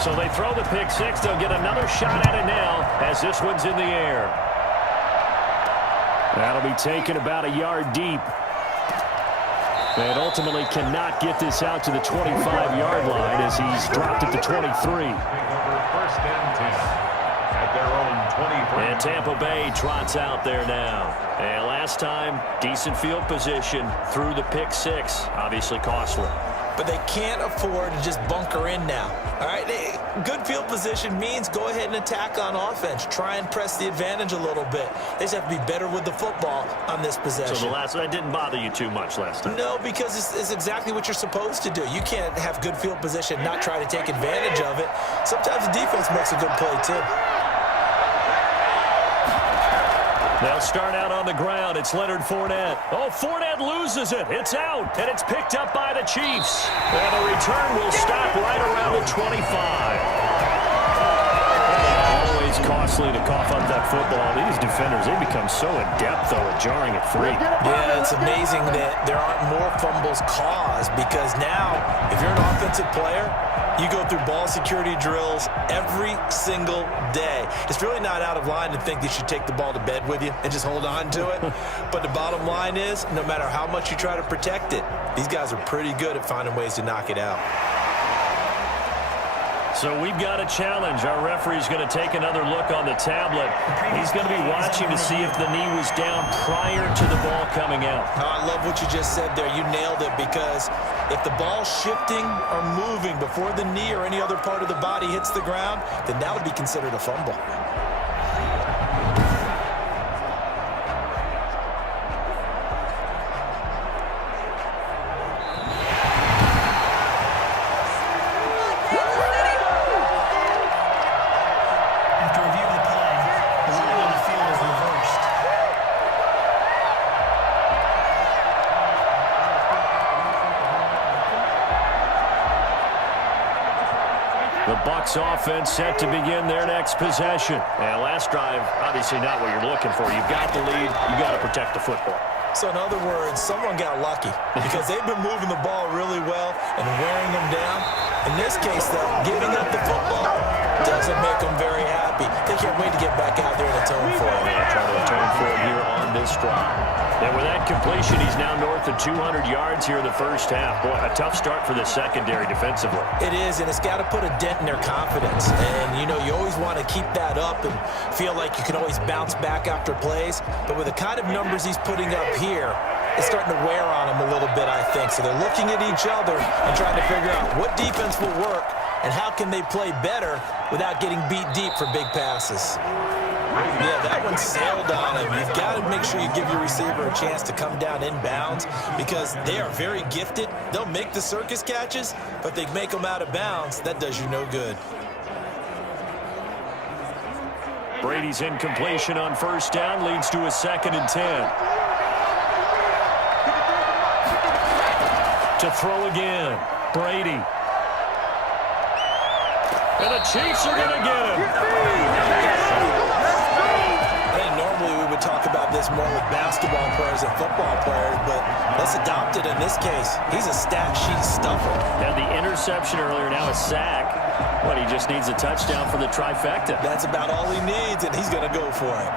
So they throw the pick six. They'll get another shot at it now as this one's in the air. That'll be taken about a yard deep. And ultimately cannot get this out to the 25-yard line as he's dropped it to 23. First and 10 at their own 23. And Tampa Bay trots out there now. And last time, decent field position through the pick six. Obviously costly. But they can't afford to just bunker in now. All right, good field position means go ahead and attack on offense. Try and press the advantage a little bit. They just have to be better with the football on this possession. So that didn't bother you too much last time? No, because it's exactly what you're supposed to do. You can't have good field position, not try to take advantage of it. Sometimes the defense makes a good play too. They'll start out on the ground. It's Leonard Fournette. Oh, Fournette loses it. It's out, and it's picked up by the Chiefs. And the return will stop right around the 25. Always costly to cough up that football. These defenders, they become so adept, though, at jarring it free. Yeah, it's amazing that there aren't more fumbles caused because now, if you're an offensive player, you go through ball security drills every single day. It's really not out of line to think that you take the ball to bed with you and just hold on to it. But the bottom line is, no matter how much you try to protect it, these guys are pretty good at finding ways to knock it out. So we've got a challenge. Our referee's going to take another look on the tablet. He's going to be watching to see if the knee was down prior to the ball coming out. Oh, I love what you just said there. You nailed it, because if the ball's shifting or moving before the knee or any other part of the body hits the ground, then that would be considered a fumble. The Bucs offense set to begin their next possession. And last drive, obviously not what you're looking for. You've got the lead. You've got to protect the football. So in other words, someone got lucky because they've been moving the ball really well and wearing them down. In this case, though, giving up the football doesn't make them very happy. They can't wait to get back out there and atone for it. Yeah, trying to atone for it here on this drive. And with that completion, he's now north of 200 yards here in the first half. Boy, a tough start for the secondary defensively. It is, and it's got to put a dent in their confidence. And, you know, you always want to keep that up and feel like you can always bounce back after plays. But with the kind of numbers he's putting up here, it's starting to wear on them a little bit, I think. So they're looking at each other and trying to figure out what defense will work and how can they play better without getting beat deep for big passes. Yeah, that one sailed on him. You've got to make sure you give your receiver a chance to come down inbounds because they are very gifted. They'll make the circus catches, but they make them out of bounds. That does you no good. Brady's incompletion on first down leads to a 2nd and 10. To throw again, Brady. And the Chiefs are going to get him. Normally we would talk about this more with basketball players and football players, but let's adopt it in this case. He's a stat sheet stuffer. Had the interception earlier, now a sack. But he just needs a touchdown for the trifecta. That's about all he needs, and he's going to go for it.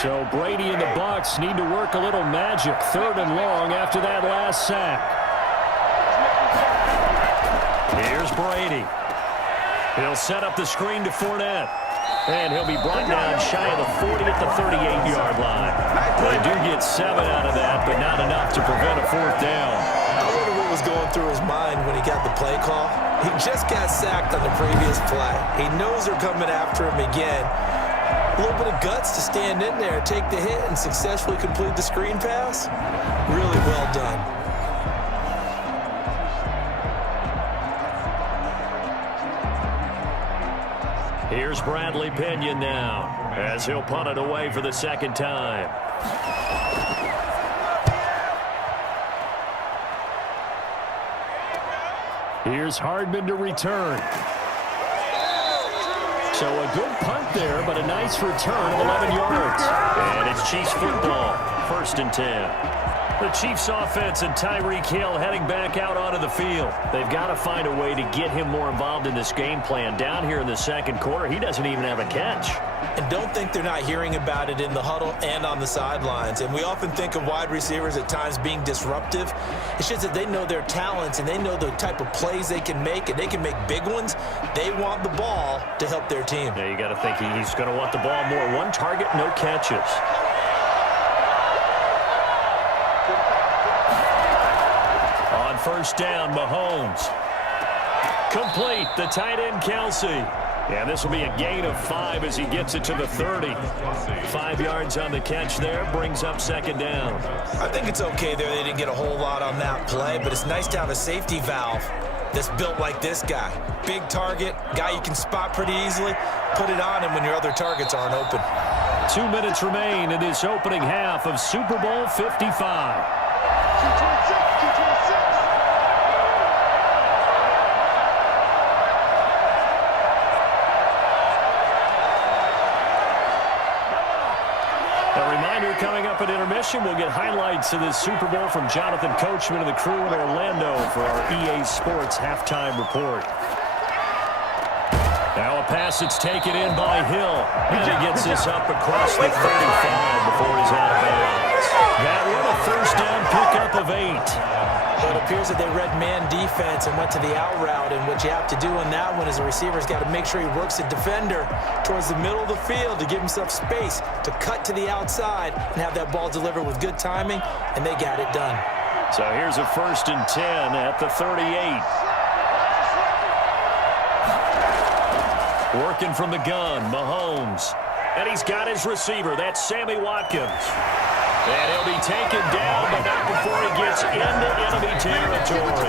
So Brady and the Bucs need to work a little magic. 3rd and long after that last sack. Here's Brady. He'll set up the screen to Fournette. And he'll be brought down shy of the 40 at the 38-yard line. They do get 7 out of that, but not enough to prevent a 4th down. I wonder what was going through his mind when he got the play call. He just got sacked on the previous play. He knows they're coming after him again. A little bit of guts to stand in there, take the hit, and successfully complete the screen pass. Really well done. Here's Bradley Pinion now, as he'll punt it away for the 2nd time. Here's Hardman to return. So a good punt there, but a nice return of 11 yards. And it's Chiefs football, 1st and 10. The Chiefs offense and Tyreek Hill heading back out onto the field. They've got to find a way to get him more involved in this game plan. Down here in the 2nd quarter, he doesn't even have a catch. And don't think they're not hearing about it in the huddle and on the sidelines. And we often think of wide receivers at times being disruptive. It's just that they know their talents and they know the type of plays they can make, and they can make big ones. They want the ball to help their team. Yeah, you got to think he's going to want the ball more. 1 target, no catches. On 1st down, Mahomes. Complete, the tight end, Kelsey. And this will be a gain of 5 as he gets it to the 30. 5 yards on the catch there, brings up 2nd down. I think it's okay there. They didn't get a whole lot on that play, but it's nice to have a safety valve that's built like this guy. Big target, guy you can spot pretty easily. Put it on him when your other targets aren't open. 2 minutes remain in this opening half of Super Bowl 55. Coming up at intermission, we'll get highlights of this Super Bowl from Jonathan Coachman and the crew in Orlando for our EA Sports halftime report. Now a pass that's taken in by Hill. And he gets this up across the 35 before he's out of bounds. That one a 1st down pickup of 8. It appears that they read man defense and went to the out route, and what you have to do on that one is the receiver's got to make sure he works the defender towards the middle of the field to give himself space to cut to the outside and have that ball delivered with good timing, and they got it done. So here's a 1st and 10 at the 38. Working from the gun, Mahomes. And he's got his receiver. That's Sammy Watkins. And he'll be taken down, but not before he gets into enemy territory.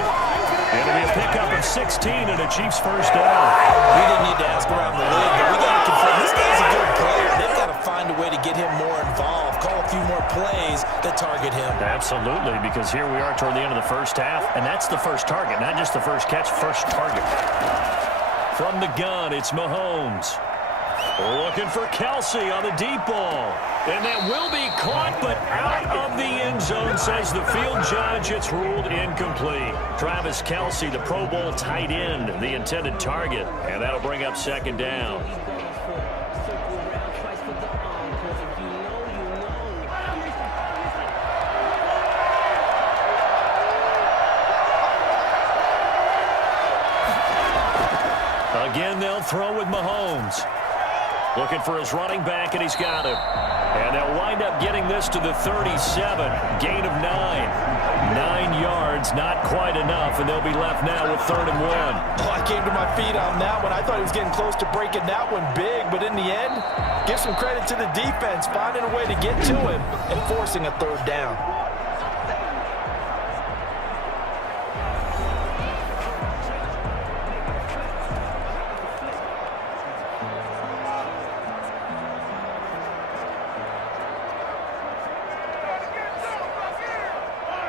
It'll be a pickup of 16 and a Chiefs 1st down. We didn't need to ask around the league, but we got to confirm this guy's a good player. They've got to find a way to get him more involved, call a few more plays that target him. Absolutely, because here we are toward the end of the 1st half, and that's the first target, not just the first catch, first target. From the gun, it's Mahomes. Looking for Kelsey on the deep ball. And that will be caught, but out of the end zone, says the field judge. It's ruled incomplete. Travis Kelsey, the Pro Bowl tight end, the intended target. And that'll bring up 2nd down. Again, they'll throw with Mahomes. Looking for his running back, and he's got him. And they'll wind up getting this to the 37. Gain of 9. 9 yards, not quite enough, and they'll be left now with 3rd and 1. Oh, I came to my feet on that one. I thought he was getting close to breaking that one big, but in the end, give some credit to the defense, finding a way to get to him and forcing a 3rd down.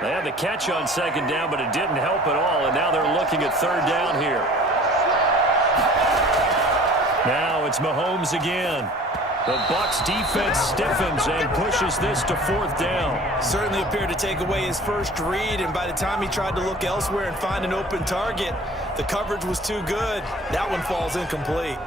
They had the catch on 2nd down, but it didn't help at all, and now they're looking at 3rd down here. Now it's Mahomes again. The Bucs defense stiffens and pushes this to 4th down. Certainly appeared to take away his first read, and by the time he tried to look elsewhere and find an open target, the coverage was too good. That one falls incomplete.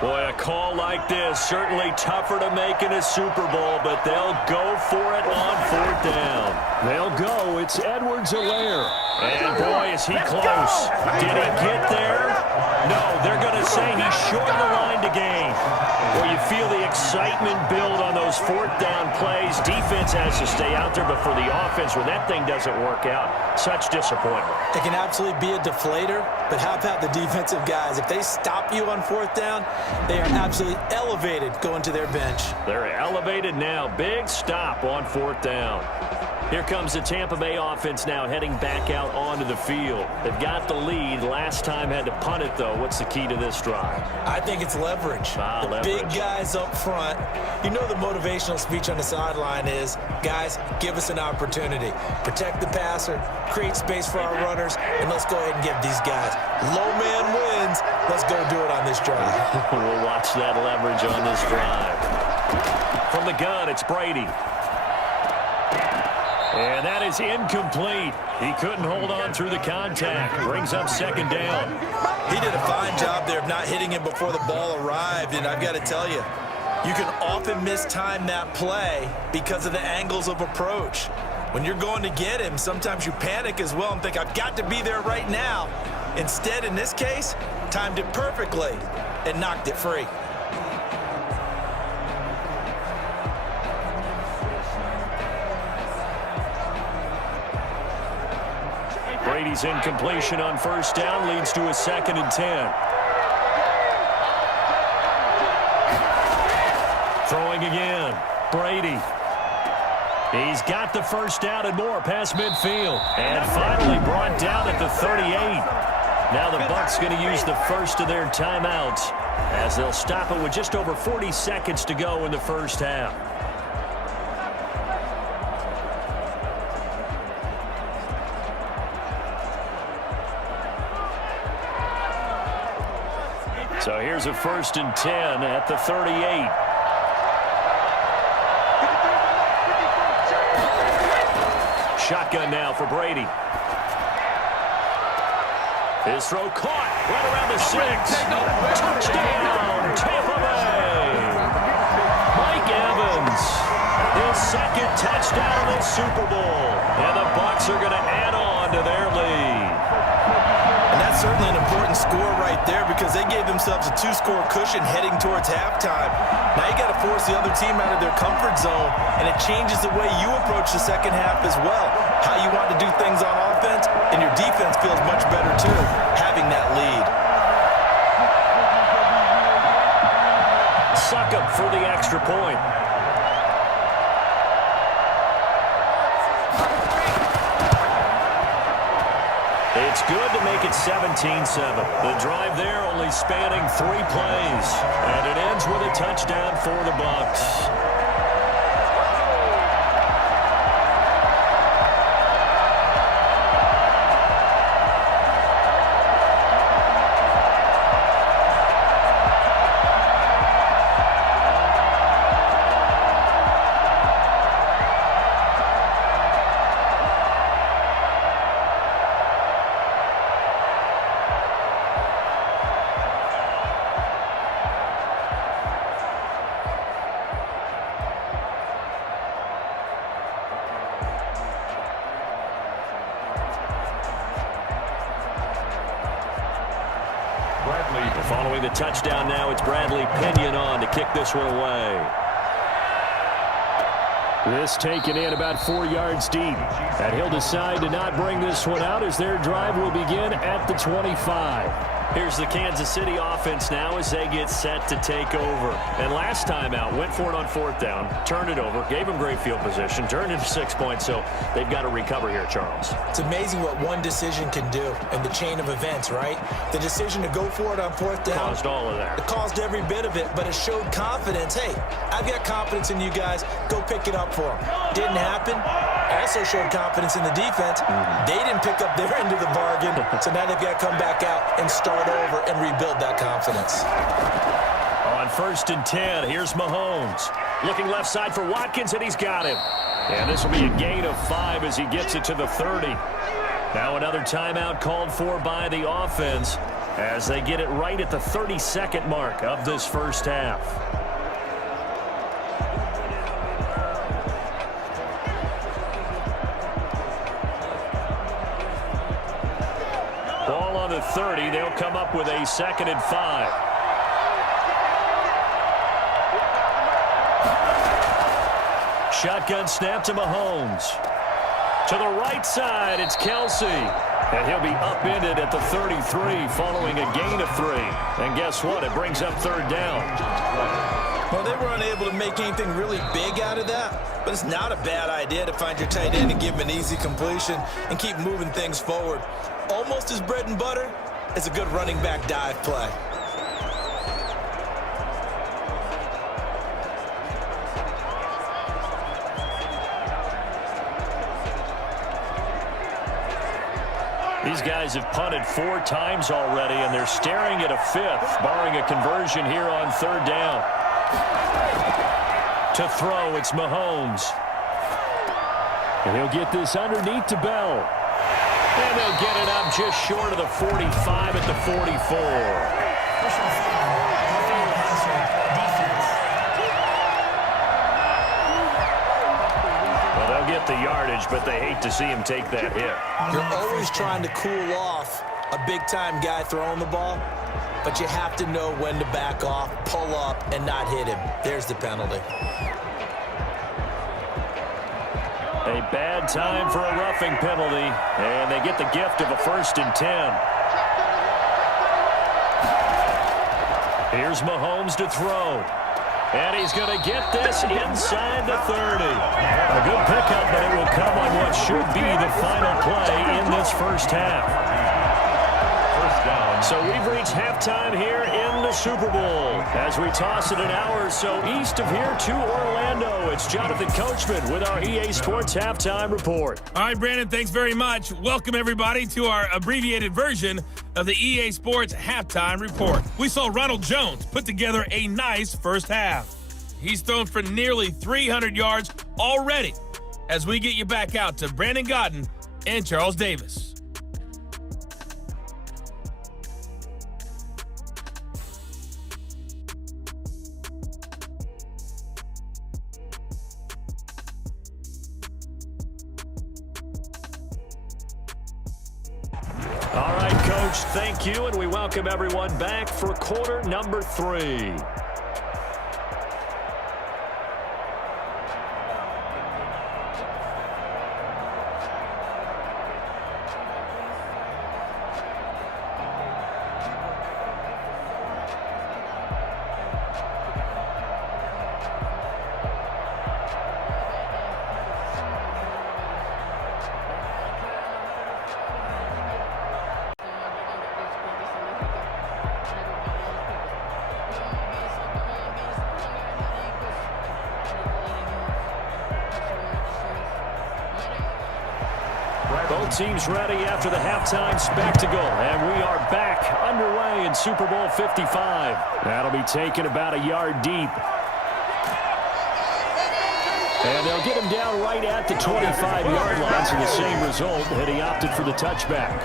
We'll Boy, a call like this, certainly tougher to make in a Super Bowl, but they'll go for it on 4th down. They'll go. It's Edwards-Helaire. And, boy, is he close. Did he get there? No, they're going to say he's short of the line to gain. Well, you feel the excitement build on those 4th down plays. Defense has to stay out there, but for the offense, when that thing doesn't work out, such disappointment. It can absolutely be a deflator, but how about the defensive guys? If they stop you on 4th down, they are absolutely elevated going to their bench. They're elevated now. Big stop on 4th down. Here comes the Tampa Bay offense now heading back out onto the field. They've got the lead. Last time had to punt it, though. What's the key to this drive? I think it's leverage. The big guys up front. You know the motivational speech on the sideline is, guys, give us an opportunity. Protect the passer, create space for our runners, and let's go ahead and give these guys. Low man wins. Let's go do it on this drive. We'll watch that leverage on this drive. From the gun, it's Brady. And that is incomplete. He couldn't hold on through the contact. Brings up 2nd down. He did a fine job there of not hitting him before the ball arrived, and I've got to tell you, you can often mistime that play because of the angles of approach. When you're going to get him, sometimes you panic as well and think, I've got to be there right now. Instead, in this case, timed it perfectly and knocked it free. Brady's incompletion on 1st down leads to a 2nd and 10. Throwing again. Brady. He's got the 1st down and more past midfield. And finally brought down at the 38. Now the Bucs going to use the first of their timeouts as they'll stop it with just over 40 seconds to go in the 1st half. So here's a 1st and 10 at the 38. Shotgun now for Brady. His throw caught right around the 6. Touchdown, Tampa Bay. Mike Evans, his 2nd touchdown of the Super Bowl. And the Bucs are going to add on to their lead. And that's certainly an important score right there because they gave themselves a 2-score cushion heading towards halftime. Now you got to force the other team out of their comfort zone, and it changes the way you approach the 2nd half as well. How you want to do things on offense, and your defense feels much better too, having that lead. Suck up for the extra point. It's good to make it 17-7. The drive there only spanning 3 plays. And it ends with a touchdown for the Bucs. Following the touchdown now, it's Bradley Pinion on to kick this one away. This taken in about 4 yards deep. And he'll decide to not bring this one out as their drive will begin at the 25. Here's the Kansas City offense now as they get set to take over. And last time out, went for it on 4th down, turned it over, gave them great field position, turned into 6 points, so they've got to recover here, Charles. It's amazing what one decision can do in the chain of events, right? The decision to go for it on 4th down. Caused all of that. It caused every bit of it, but it showed confidence. Hey, I've got confidence in you guys. Go pick it up for them. Didn't happen. Also showed confidence in the defense. They didn't pick up their end of the bargain, so now they've got to come back out and start over and rebuild that confidence. On 1st and 10, here's Mahomes. Looking left side for Watkins, and he's got him. And this will be a gain of 5 as he gets it to the 30. Now another timeout called for by the offense. as they get it right at the 32nd mark of this first half. Ball on the 30. They'll come up with a 2nd and 5. Shotgun snap to Mahomes. To the right side, it's Kelsey. And he'll be upended at the 33 following a gain of 3. And guess what? It brings up 3rd down. Well, they were unable to make anything really big out of that, but it's not a bad idea to find your tight end and give him an easy completion and keep moving things forward. Almost as bread and butter as a good running back dive play. These guys have punted 4 times already, and they're staring at a 5th, barring a conversion here on 3rd down. To throw, it's Mahomes. And he'll get this underneath to Bell. And they'll get it up just short of the 45 at the 44. Get the yardage, but they hate to see him take that hit. You're always trying to cool off a big-time guy throwing the ball, but you have to know when to back off, pull up, and not hit him. There's the penalty. A bad time for a roughing penalty, and they get the gift of a 1st and 10. Here's Mahomes to throw. And he's going to get this inside the 30. A good pickup, but it will come on what should be the final play in this first half. First down. So we've reached halftime here in the Super Bowl. As we toss it an hour or so east of here to Orlando, it's Jonathan Coachman with our EA Sports Halftime Report. All right, Brandon, thanks very much. Welcome, everybody, to our abbreviated version of the EA Sports Halftime Report. We saw Ronald Jones put together a nice first half. He's thrown for nearly 300 yards already as we get you back out to Brandon Godden and Charles Davis. All right, Coach, thank you, and we welcome everyone back for quarter number 3. Both teams ready after the halftime spectacle, and we are back underway in Super Bowl 55. That'll be taken about a yard deep. And they'll get him down right at the 25-yard line, so the same result, had he opted for the touchback.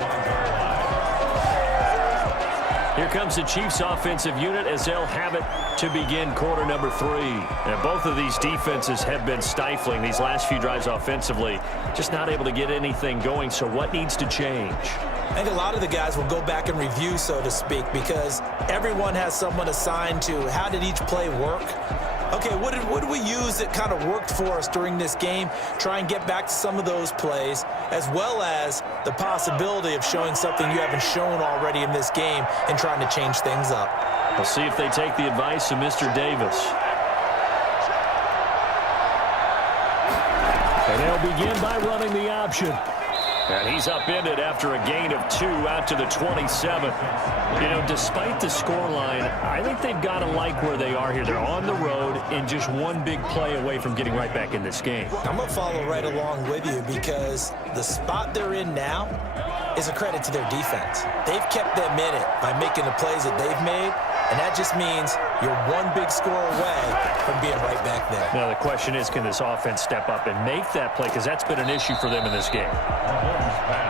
Here comes the Chiefs offensive unit as they'll have it to begin quarter number 3. And both of these defenses have been stifling these last few drives offensively. Just not able to get anything going, so what needs to change? I think a lot of the guys will go back and review, so to speak, because everyone has someone assigned to how did each play work. Okay, what did we use that kind of worked for us during this game? Try and get back to some of those plays, as well as the possibility of showing something you haven't shown already in this game and trying to change things up. We'll see if they take the advice of Mr. Davis. And they'll begin by running the option. And he's upended after a gain of 2 out to the 27. You know, despite the scoreline, I think they've got to like where they are here. They're on the road and just one big play away from getting right back in this game. I'm going to follow right along with you because the spot they're in now is a credit to their defense. They've kept them in it by making the plays that they've made, and that just means You're one big score away from being right back there. Now the question is, can this offense step up and make that play? Because that's been an issue for them in this game.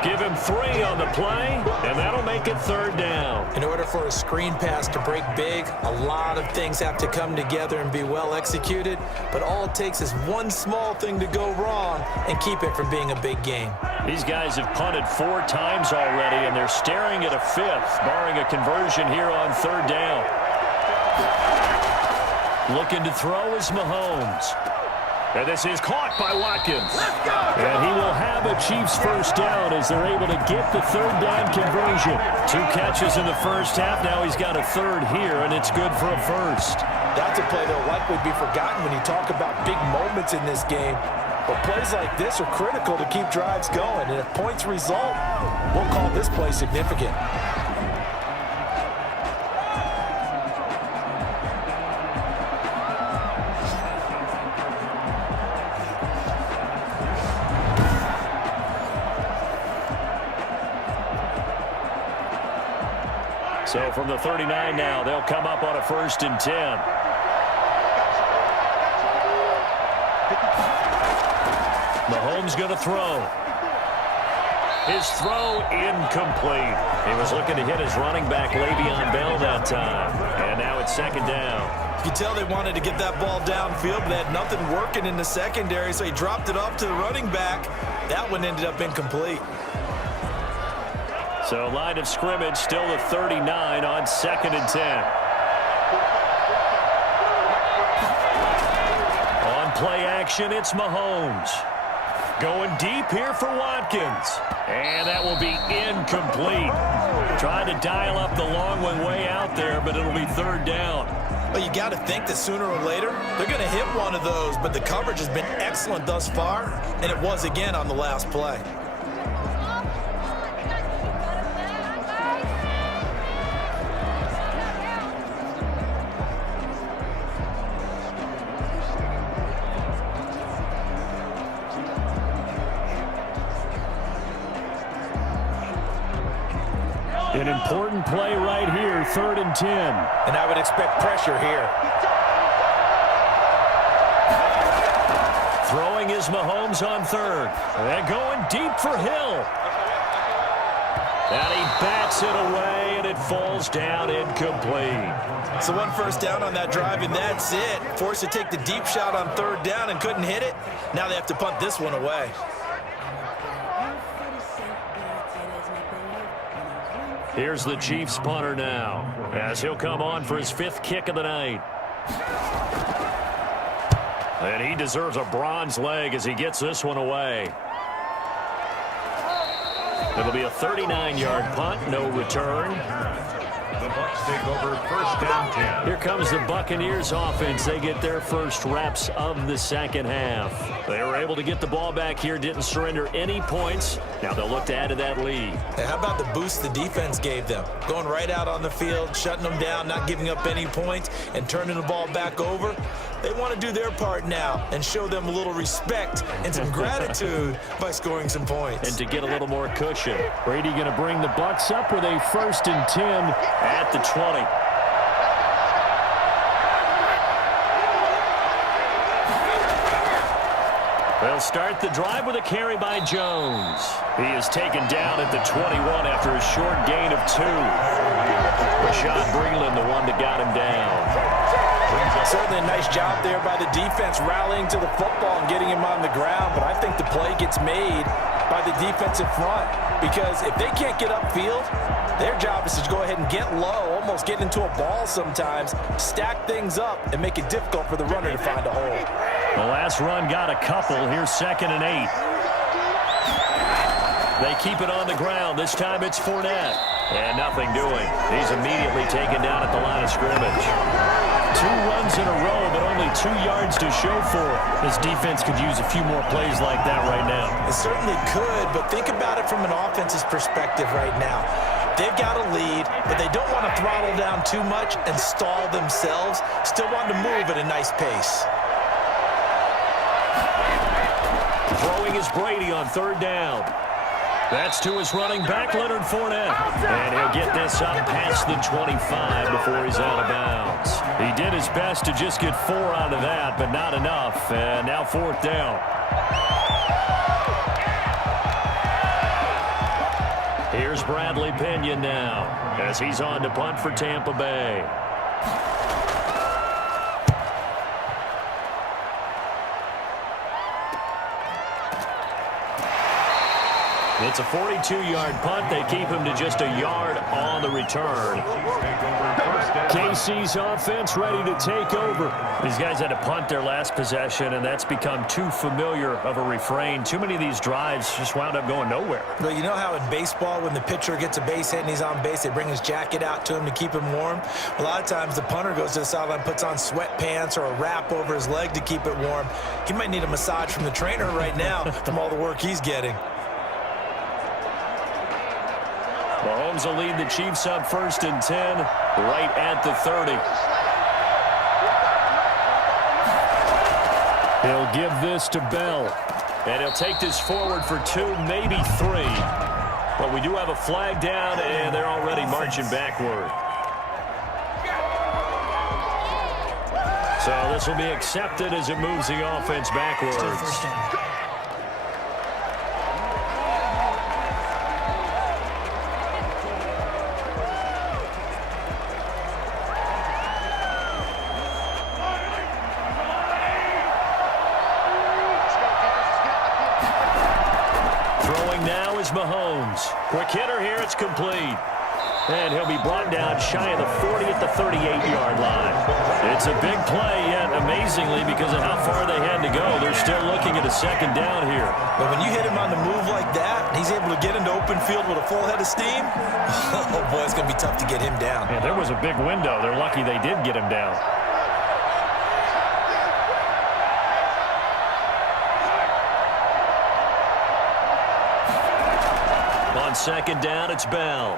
Give him 3 on the play, and that'll make it 3rd down. In order for a screen pass to break big, a lot of things have to come together and be well executed, but all it takes is one small thing to go wrong and keep it from being a big game. These guys have punted 4 times already, and they're staring at a 5th, barring a conversion here on 3rd down. Looking to throw is Mahomes. And this is caught by Watkins. And he will have a Chiefs first down as they're able to get the 3rd down conversion. 2 catches in the first half. Now he's got a 3rd here, and it's good for a first. That's a play that will likely be forgotten when you talk about big moments in this game. But plays like this are critical to keep drives going. And if points result, we'll call this play significant. So from the 39 now, they'll come up on a 1st and 10. Mahomes going to throw. His throw incomplete. He was looking to hit his running back, Le'Veon Bell, that time. And now it's 2nd down. You can tell they wanted to get that ball downfield, but they had nothing working in the secondary, so he dropped it off to the running back. That one ended up incomplete. So line of scrimmage still the 39 on 2nd and 10. On play action, it's Mahomes. Going deep here for Watkins. And that will be incomplete. Trying to dial up the long one way out there, but it'll be 3rd down. Well, you got to think that sooner or later, they're going to hit one of those, but the coverage has been excellent thus far, and it was again on the last play. An important play right here, 3rd and 10. And I would expect pressure here. Throwing is Mahomes on 3rd. And going deep for Hill. And he bats it away, and it falls down incomplete. So 1 first down on that drive, and that's it. Forced to take the deep shot on 3rd down and couldn't hit it. Now they have to punt this one away. Here's the Chiefs punter now, as he'll come on for his 5th kick of the night. And he deserves a bronze leg as he gets this one away. It'll be a 39-yard punt, no return. The Bucs take over 1st and 10. Here comes the Buccaneers offense. They get their first reps of the 2nd half. They were able to get the ball back here, didn't surrender any points. Now they'll look to add to that lead. Hey, how about the boost the defense gave them? Going right out on the field, shutting them down, not giving up any points, and turning the ball back over. They want to do their part now and show them a little respect and some gratitude by scoring some points. And to get a little more cushion. Brady going to bring the Bucs up with a 1st and 10 at the 20. They'll start the drive with a carry by Jones. He is taken down at the 21 after a short gain of 2. Rashad Breeland, the one that got him down. Certainly a nice job there by the defense rallying to the football and getting him on the ground, but I think the play gets made by the defensive front because if they can't get upfield, their job is to go ahead and get low, almost get into a ball sometimes, stack things up, and make it difficult for the runner to find a hole. The last run got a couple. Here's 2nd and 8. They keep it on the ground. This time it's Fournette. And nothing doing. He's immediately taken down at the line of scrimmage. 2 runs in a row, but only 2 yards to show for it. This defense could use a few more plays like that right now. It certainly could, but think about it from an offense's perspective right now. They've got a lead, but they don't want to throttle down too much and stall themselves. Still want to move at a nice pace. Throwing is Brady on 3rd down. That's to his running back, Leonard Fournette. And he'll get this up past the 25 before he's out of bounds. He did his best to just get 4 out of that, but not enough. And now 4th down. Here's Bradley Pinion now as he's on to punt for Tampa Bay. It's a 42-yard punt. They keep him to just a yard on the return. KC's offense ready to take over. These guys had to punt their last possession, and that's become too familiar of a refrain. Too many of these drives just wound up going nowhere. Well, you know how in baseball, when the pitcher gets a base hit and he's on base, they bring his jacket out to him to keep him warm? A lot of times the punter goes to the sideline, puts on sweatpants or a wrap over his leg to keep it warm. He might need a massage from the trainer right now from all the work he's getting. Mahomes will lead the Chiefs up 1st and 10, right at the 30. He'll give this to Bell. And he'll take this forward for 2, maybe 3. But we do have a flag down, and they're already marching backward. So this will be accepted as it moves the offense backwards. Mahomes. Quick hitter here. It's complete. And he'll be brought down shy of the 40 at the 38-yard line. It's a big play, yet amazingly, because of how far they had to go, they're still looking at a 2nd down here. But when you hit him on the move like that, he's able to get into open field with a full head of steam, oh, boy, it's going to be tough to get him down. Yeah, there was a big window. They're lucky they did get him down. On 2nd down, it's Bell.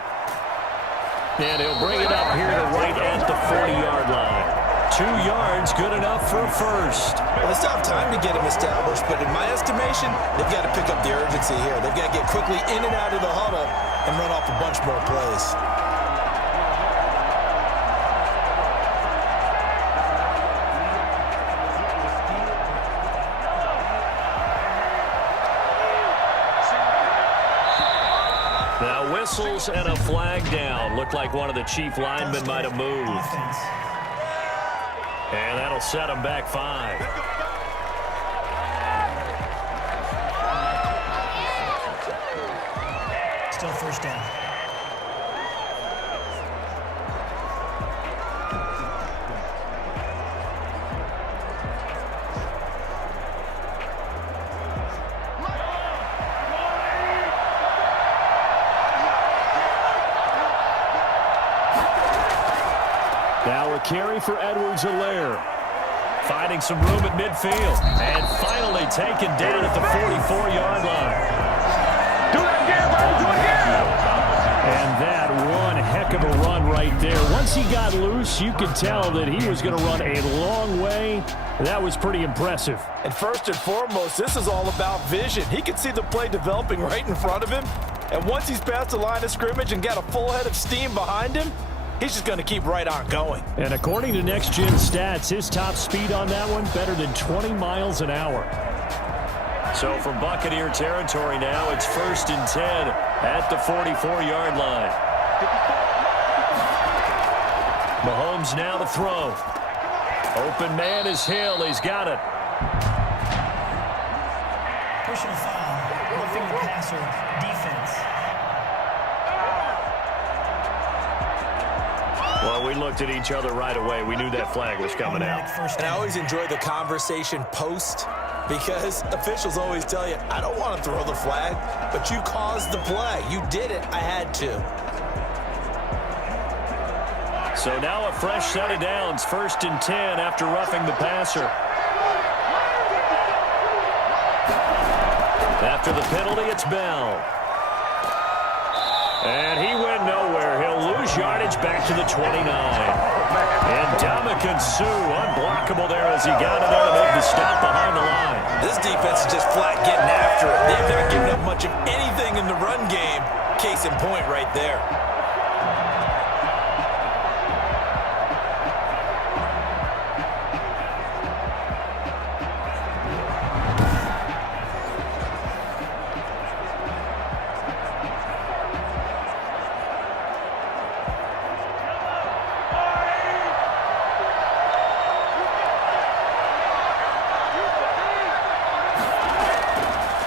And he'll bring it up here to right at the 40-yard line. 2 yards, good enough for a first. Well, they still have time to get him established, but in my estimation, they've got to pick up the urgency here. They've got to get quickly in and out of the huddle and run off a bunch more plays. Now whistles and a flag down. Looked like one of the Chief linemen might have moved. And that'll set him back 5. Still 1st down. Now a carry for Edwards-Helaire. Finding some room at midfield. And finally taken down at the 44-yard line. Do it again, buddy. Do it again. And that one heck of a run right there. Once he got loose, you could tell that he was going to run a long way. That was pretty impressive. And first and foremost, this is all about vision. He can see the play developing right in front of him. And once he's past the line of scrimmage and got a full head of steam behind him, he's just going to keep right on going. And according to Next Gen Stats, his top speed on that one, better than 20 miles an hour. So from Buccaneer territory now, it's 1st and 10 at the 44-yard line. Mahomes now to throw. Open man is Hill. He's got it. Personal foul. Roughing the passer. Defense. Well, we looked at each other right away. We knew that flag was coming out. And I always enjoy the conversation post, because officials always tell you, I don't want to throw the flag, but you caused the play. You did it. I had to. So now a fresh set of downs, 1st and 10 after roughing the passer. After the penalty, it's Bell. And he went nowhere. He'll lose yardage back to the 29. And Dominican Sue unblockable there as he got it there to make the stop behind the line. This defense is just flat getting after it. They've not given up much of anything in the run game. Case in point right there.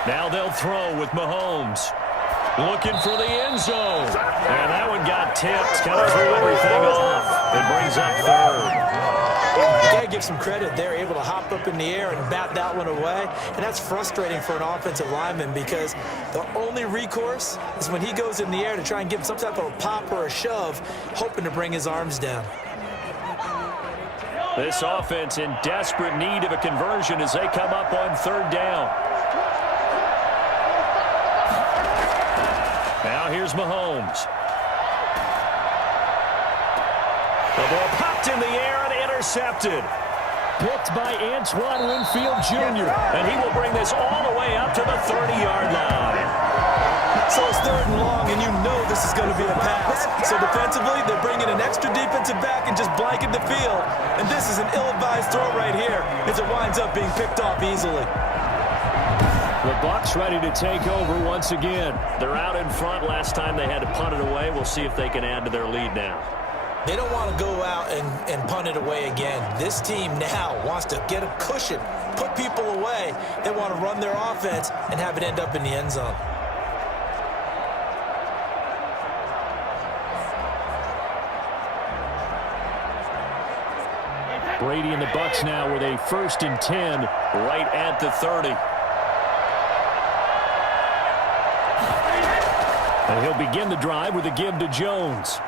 Now they'll throw with Mahomes. Looking for the end zone. And that one got tipped. Kind of threw everything off. It brings up third. You got to give some credit. They're able to hop up in the air and bat that one away. And that's frustrating for an offensive lineman because the only recourse is when he goes in the air to try and give him some type of a pop or a shove, hoping to bring his arms down. This offense in desperate need of a conversion as they come up on third down. Now here's Mahomes. The ball popped in the air and intercepted. Picked by Antoine Winfield Jr. And he will bring this all the way up to the 30-yard line. So it's third and long, and you know this is going to be a pass. So defensively, they're bringing an extra defensive back and just blanket the field. And this is an ill-advised throw right here as it winds up being picked off easily. The Bucs ready to take over once again. They're out in front. Last time they had to punt it away. We'll see if they can add to their lead now. They don't want to go out and punt it away again. This team now wants to get a cushion, put people away. They want to run their offense and have it end up in the end zone. Brady and the Bucs now with a 1st and 10 right at the 30. And he'll begin the drive with a give to Jones.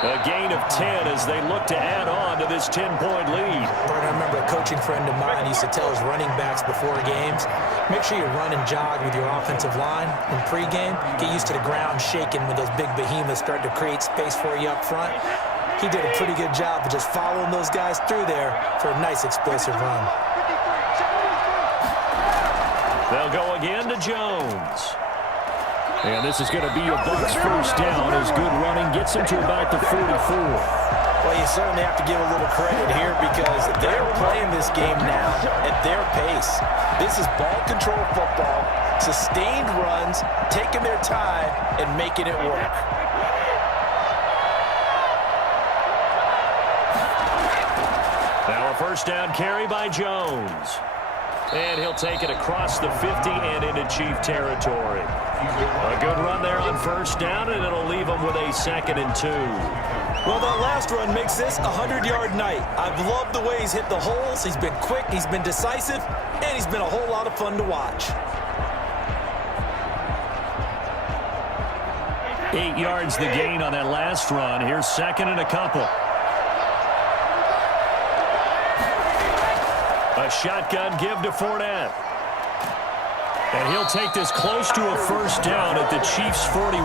A gain of 10 as they look to add on to this 10-point lead. I remember a coaching friend of mine used to tell his running backs before games, make sure you run and jog with your offensive line in pregame. Get used to the ground shaking when those big behemoths start to create space for you up front. He did a pretty good job of just following those guys through there for a nice explosive run. They'll go again to Jones. And this is going to be a Bucs first down as good running gets him to about the 44. Well, you certainly have to give a little credit here because they're playing this game now at their pace. This is ball control football, sustained runs, taking their time and making it work. Now a first down carry by Jones. And he'll take it across the 50 and into Chief territory. A good run there on first down, and it'll leave him with a 2nd and 2. Well, that last run makes this a 100-yard night. I've loved the way he's hit the holes. He's been quick, he's been decisive, and he's been a whole lot of fun to watch. 8 yards the gain on that last run. Here's 2nd and a couple. A shotgun give to Fournette. And he'll take this close to a first down at the Chiefs' 41. 8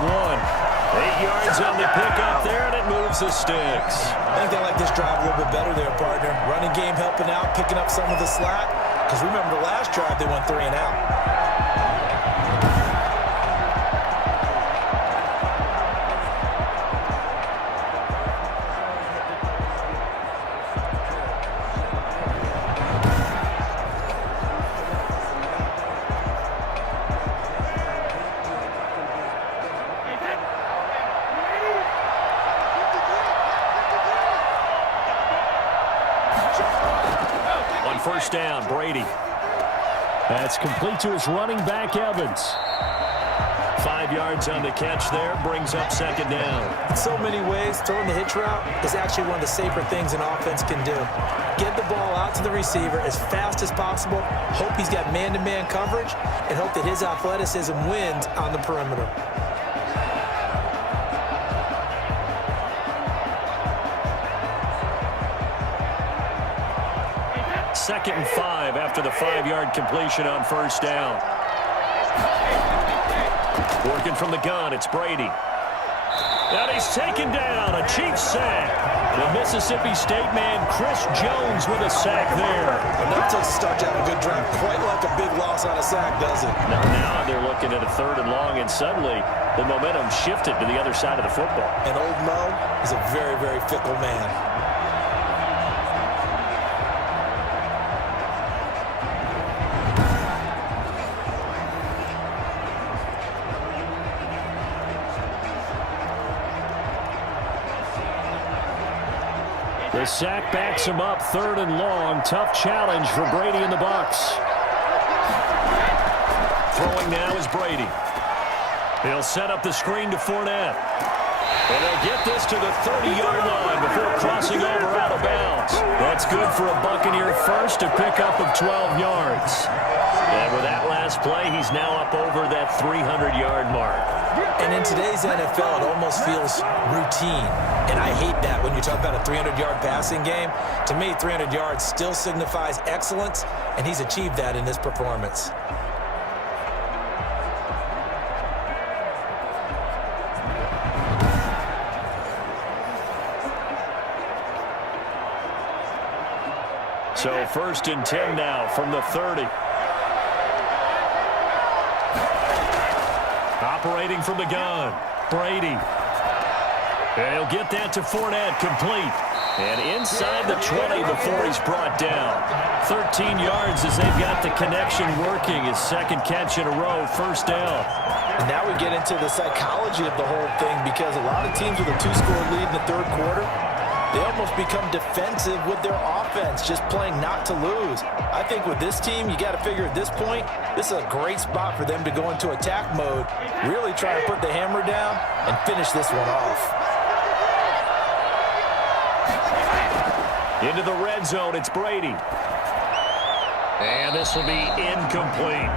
yards on the pickup there, and it moves the sticks. I think they like this drive a little bit better there, partner. Running game helping out, picking up some of the slack. Because remember the last drive, they went 3 and out. First down, Brady. That's complete to his running back, Evans. 5 yards on the catch there, brings up 2nd down. In so many ways, throwing the hitch route is actually one of the safer things an offense can do. Get the ball out to the receiver as fast as possible, hope he's got man-to-man coverage, and hope that his athleticism wins on the perimeter. Second and 5 after the 5-yard completion on first down. Working from the gun, it's Brady. And he's taken down. A cheap sack. The Mississippi State man, Chris Jones, with a sack there. And that took start out a good drive. Quite like a big loss on a sack, does it? Now they're looking at a 3rd and long, and suddenly the momentum shifted to the other side of the football. And old Mo is a very, very fickle man. The sack backs him up, 3rd and long. Tough challenge for Brady and the Bucs. Throwing now is Brady. He'll set up the screen to Fournette. And he'll get this to the 30-yard line before crossing over out of bounds. That's good for a Buccaneer first, a pickup of 12 yards. And with that last play, he's now up over that 300-yard mark. And in today's NFL, it almost feels routine. And I hate that when you talk about a 300-yard passing game. To me, 300 yards still signifies excellence, and he's achieved that in this performance. So 1st and 10 now from the 30. Operating from the gun, Brady. And he'll get that to Fournette, complete. And inside the 20 before he's brought down. 13 yards as they've got the connection working. His 2nd catch in a row, 1st down. And now we get into the psychology of the whole thing, because a lot of teams with a 2-score lead in the 3rd quarter, they almost become defensive with their offense, just playing not to lose. I think with this team, you got to figure at this point, this is a great spot for them to go into attack mode, really try and put the hammer down and finish this one off. Into the red zone, it's Brady. And this will be incomplete.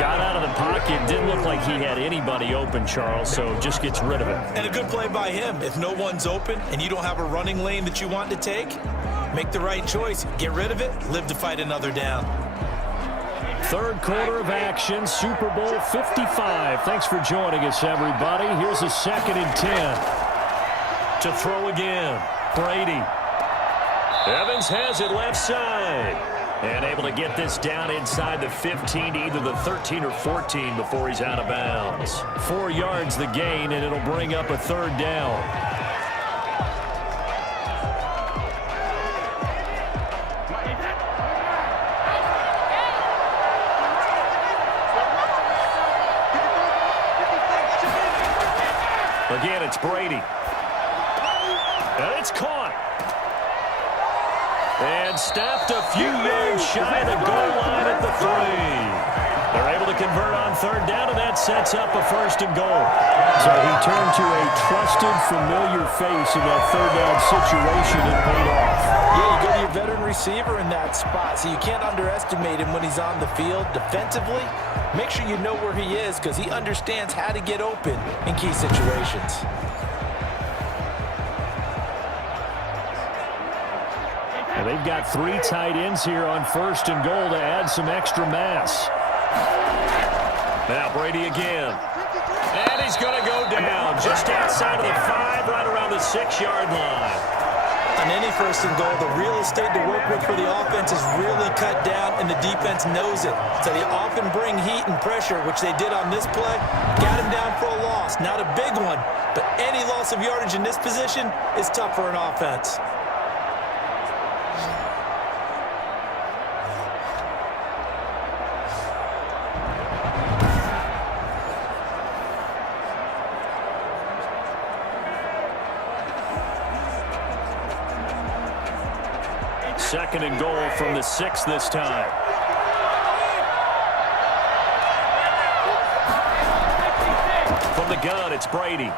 Got out of the pocket, didn't look like he had anybody open, Charles, so just gets rid of it. And a good play by him. If no one's open and you don't have a running lane that you want to take, make the right choice. Get rid of it, live to fight another down. 3rd quarter of action, Super Bowl 55. Thanks for joining us, everybody. Here's a 2nd and 10. To throw again, Brady. Evans has it left side. And able to get this down inside the 15 to either the 13 or 14 before he's out of bounds. 4 yards the gain, and it'll bring up a 3rd down. Again, it's Brady. And it's caught. And stopped a few yards shy of the goal line at the 3. They're able to convert on 3rd down, and that sets up a 1st and goal. So he turned to a trusted, familiar face in that 3rd down situation and paid off. Yeah, you go to your veteran receiver in that spot, so you can't underestimate him when he's on the field defensively. Make sure you know where he is, because he understands how to get open in key situations. And they've got 3 tight ends here on 1st and goal to add some extra mass. Now Brady again. And he's going to go down just outside of the 5, right around the 6-yard line. On any 1st and goal, the real estate to work with for the offense is really cut down, and the defense knows it. So they often bring heat and pressure, which they did on this play. Got him down for a loss. Not a big one, but any loss of yardage in this position is tough for an offense. Second and goal from the 6 this time. From the gun, it's Brady.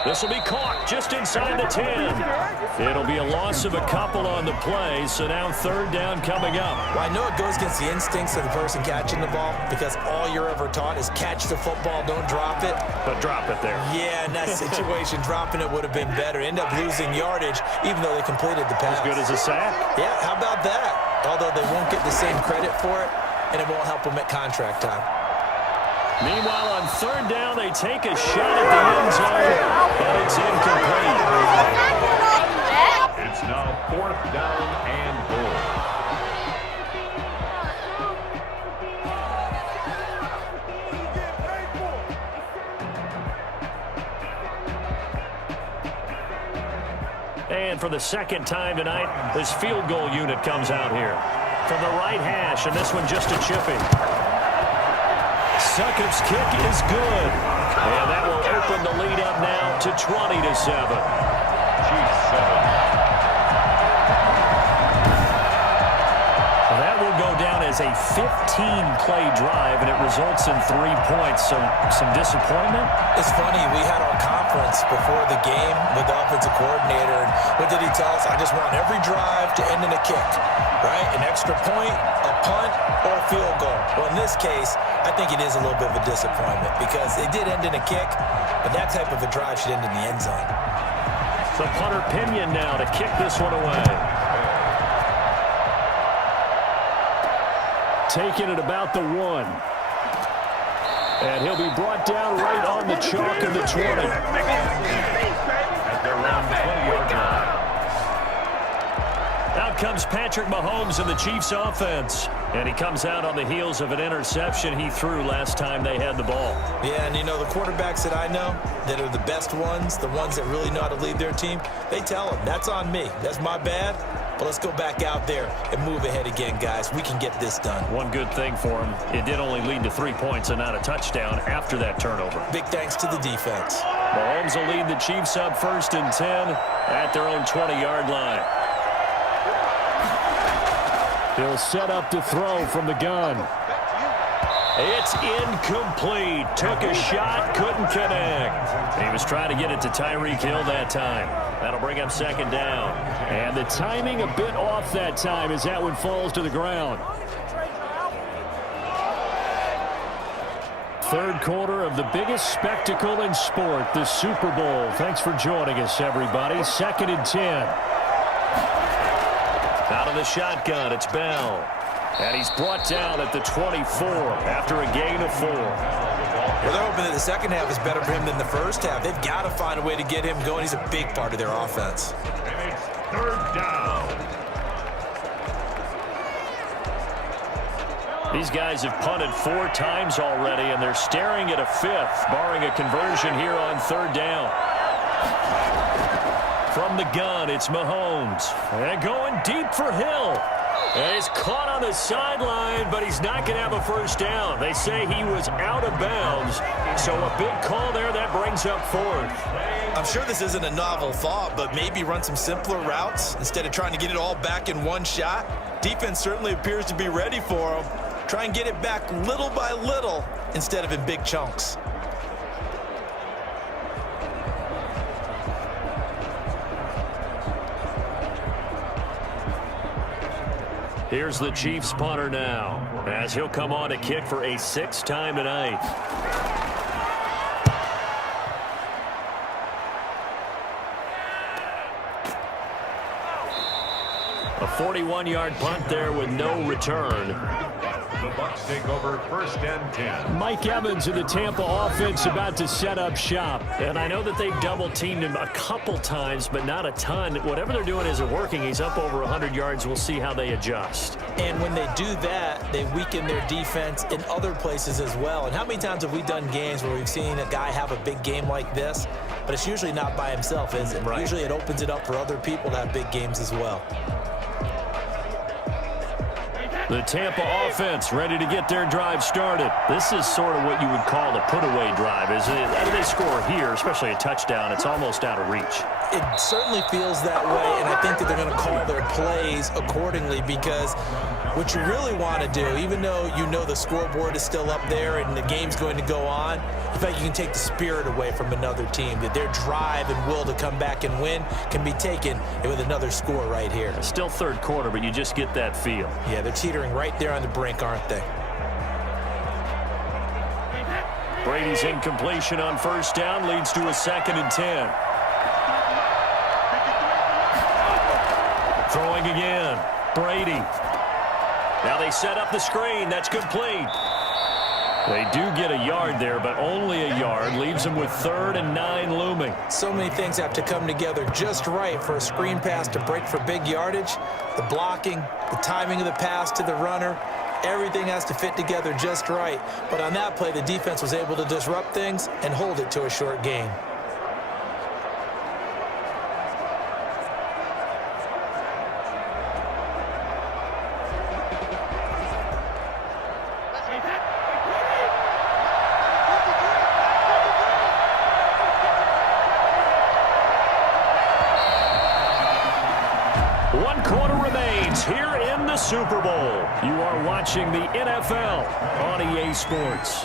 This will be caught just inside the 10. It'll be a loss of a couple on the play, so now 3rd down coming up. Well, I know it goes against the instincts of the person catching the ball, because all you're ever taught is catch the football, don't drop it. But drop it there. Yeah, in that situation, dropping it would have been better. End up losing yardage, even though they completed the pass. As good as a sack? Yeah, how about that? Although they won't get the same credit for it, and it won't help them at contract time. Meanwhile, on third down, they take a shot at the end zone, and it's incomplete. It's now 4th down and goal. And for the second time tonight, this field goal unit comes out here. From the right hash, and this one just a chippy. Succop's kick is good. And that will open the lead up now to 20-7. That will go down as a 15-play drive, and it results in 3 points. So some disappointment? It's funny, we had our conference before the game with the offensive coordinator, and what did he tell us? I just want every drive to end in a kick, right? An extra point, a punt, or a field goal. Well, in this case, I think it is a little bit of a disappointment because it did end in a kick, but that type of a drive should end in the end zone. So punter Pinion now to kick this one away. Taking it about the 1. And he'll be brought down right on the chalk of the 20. At their own 20-yard line. Out comes Patrick Mahomes in the Chiefs offense. And he comes out on the heels of an interception he threw last time they had the ball. Yeah, and you know, the quarterbacks that I know that are the best ones, the ones that really know how to lead their team, they tell them, that's on me. That's my bad. But let's go back out there and move ahead again, guys. We can get this done. One good thing for him, it did only lead to 3 points and not a touchdown after that turnover. Big thanks to the defense. Mahomes will lead the Chiefs up 1st and 10 at their own 20-yard line. He'll set up to throw from the gun. It's incomplete. Took a shot, couldn't connect. He was trying to get it to Tyreek Hill that time. That'll bring up 2nd down. And the timing a bit off that time as that one falls to the ground. 3rd quarter of the biggest spectacle in sport, the Super Bowl. Thanks for joining us, everybody. 2nd and 10. Out of the shotgun, it's Bell. And he's brought down at the 24 after a gain of 4. Well, they're hoping that the second half is better for him than the first half. They've got to find a way to get him going. He's a big part of their offense. And it's 3rd down. These guys have punted 4 times already, and they're staring at a 5th, barring a conversion here on 3rd down. From the gun, it's Mahomes. And going deep for Hill. And he's caught on the sideline, but he's not going to have a first down. They say he was out of bounds, so a big call there that brings up 4th. I'm sure this isn't a novel thought, but maybe run some simpler routes instead of trying to get it all back in one shot. Defense certainly appears to be ready for him. Try and get it back little by little instead of in big chunks. Here's the Chiefs punter now, as he'll come on to kick for a 6th time tonight. A 41-yard punt there with no return. The Bucs take over 1st and 10. Mike Evans in the Tampa offense about to set up shop. And I know that they've double-teamed him a couple times, but not a ton. Whatever they're doing isn't working. He's up over 100 yards. We'll see how they adjust. And when they do that, they weaken their defense in other places as well. And how many times have we done games where we've seen a guy have a big game like this? But it's usually not by himself, is it? Right. Usually it opens it up for other people to have big games as well. The Tampa offense ready to get their drive started. This is sort of what you would call the put-away drive, isn't it? How do they score here, especially a touchdown? It's almost out of reach. It certainly feels that way, and I think that they're going to call their plays accordingly because what you really want to do, even though you know the scoreboard is still up there and the game's going to go on, in fact, you can take the spirit away from another team, that their drive and will to come back and win can be taken with another score right here. It's still 3rd quarter, but you just get that feel. Yeah, they're teetering right there on the brink, aren't they? Brady's incompletion on 1st down leads to a 2nd and 10. Throwing again. Brady. Now they set up the screen. That's complete. They do get a yard there, but only a yard. Leaves them with 3rd and 9 looming. So many things have to come together just right for a screen pass to break for big yardage. The blocking, the timing of the pass to the runner, everything has to fit together just right. But on that play, the defense was able to disrupt things and hold it to a short gain. Here in the Super Bowl, you are watching the NFL on EA Sports.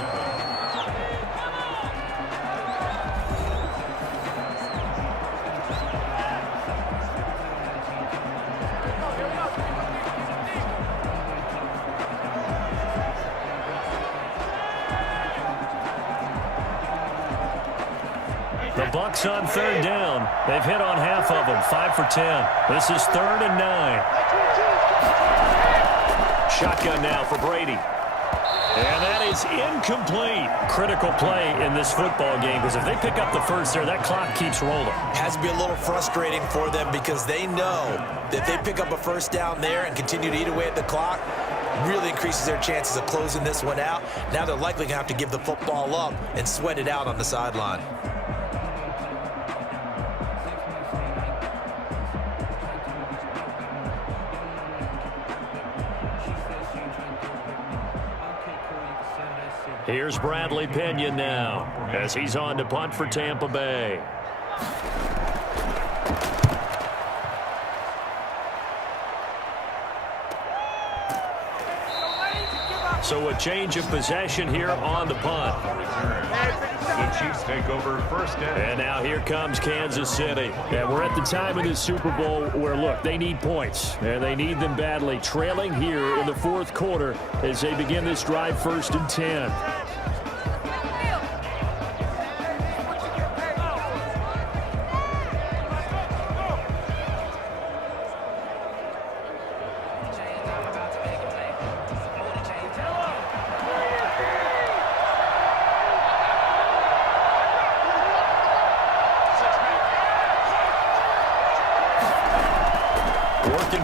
The Bucs on 3rd down. They've hit on half of them, 5 for 10. This is 3rd and 9. Shotgun now for Brady. And that is incomplete. Critical play in this football game, because if they pick up the first there, that clock keeps rolling. It has to be a little frustrating for them because they know that if they pick up a first down there and continue to eat away at the clock, really increases their chances of closing this one out. Now they're likely going to have to give the football up and sweat it out on the sideline. Here's Bradley Pinion now as he's on to punt for Tampa Bay. So a change of possession here on the punt. The Chiefs take over 1st down. And now here comes Kansas City. Yeah, we're at the time of the Super Bowl where, look, they need points. And they need them badly. Trailing here in the 4th quarter as they begin this drive 1st and 10.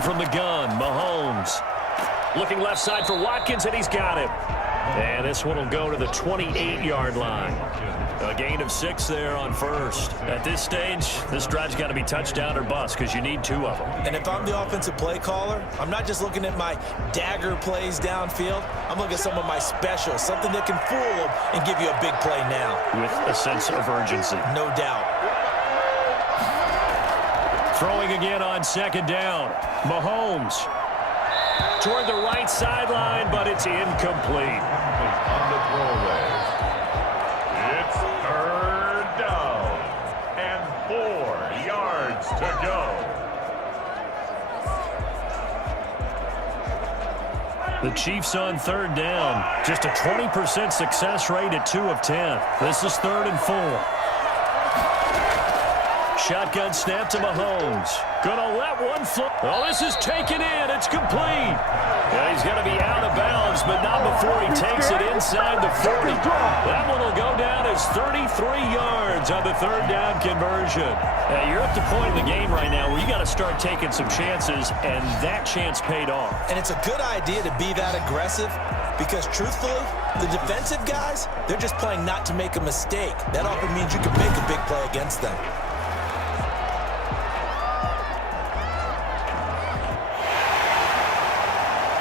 From the gun, Mahomes. Looking left side for Watkins, and he's got him. And this one will go to the 28-yard line. A gain of 6 there on 1st. At this stage, this drive's got to be touchdown or bust because you need 2 of them. And if I'm the offensive play caller, I'm not just looking at my dagger plays downfield. I'm looking at some of my specials, something that can fool them and give you a big play now. With a sense of urgency. No doubt. Throwing again on 2nd down. Mahomes toward the right sideline, but it's incomplete. On the throwaway. It's 3rd down and 4 yards to go. The Chiefs on 3rd down. Just a 20% success rate at 2 of 10. This is 3rd and 4. Shotgun snap to Mahomes. Gonna let one flip. Oh, this is taken in. It's complete. And he's going to be out of bounds, but not before he takes it inside the 40. That one will go down as 33 yards on the 3rd down conversion. You're at the point in the game right now where you got to start taking some chances, and that chance paid off. And it's a good idea to be that aggressive because, truthfully, the defensive guys, they're just playing not to make a mistake. That often means you can make a big play against them.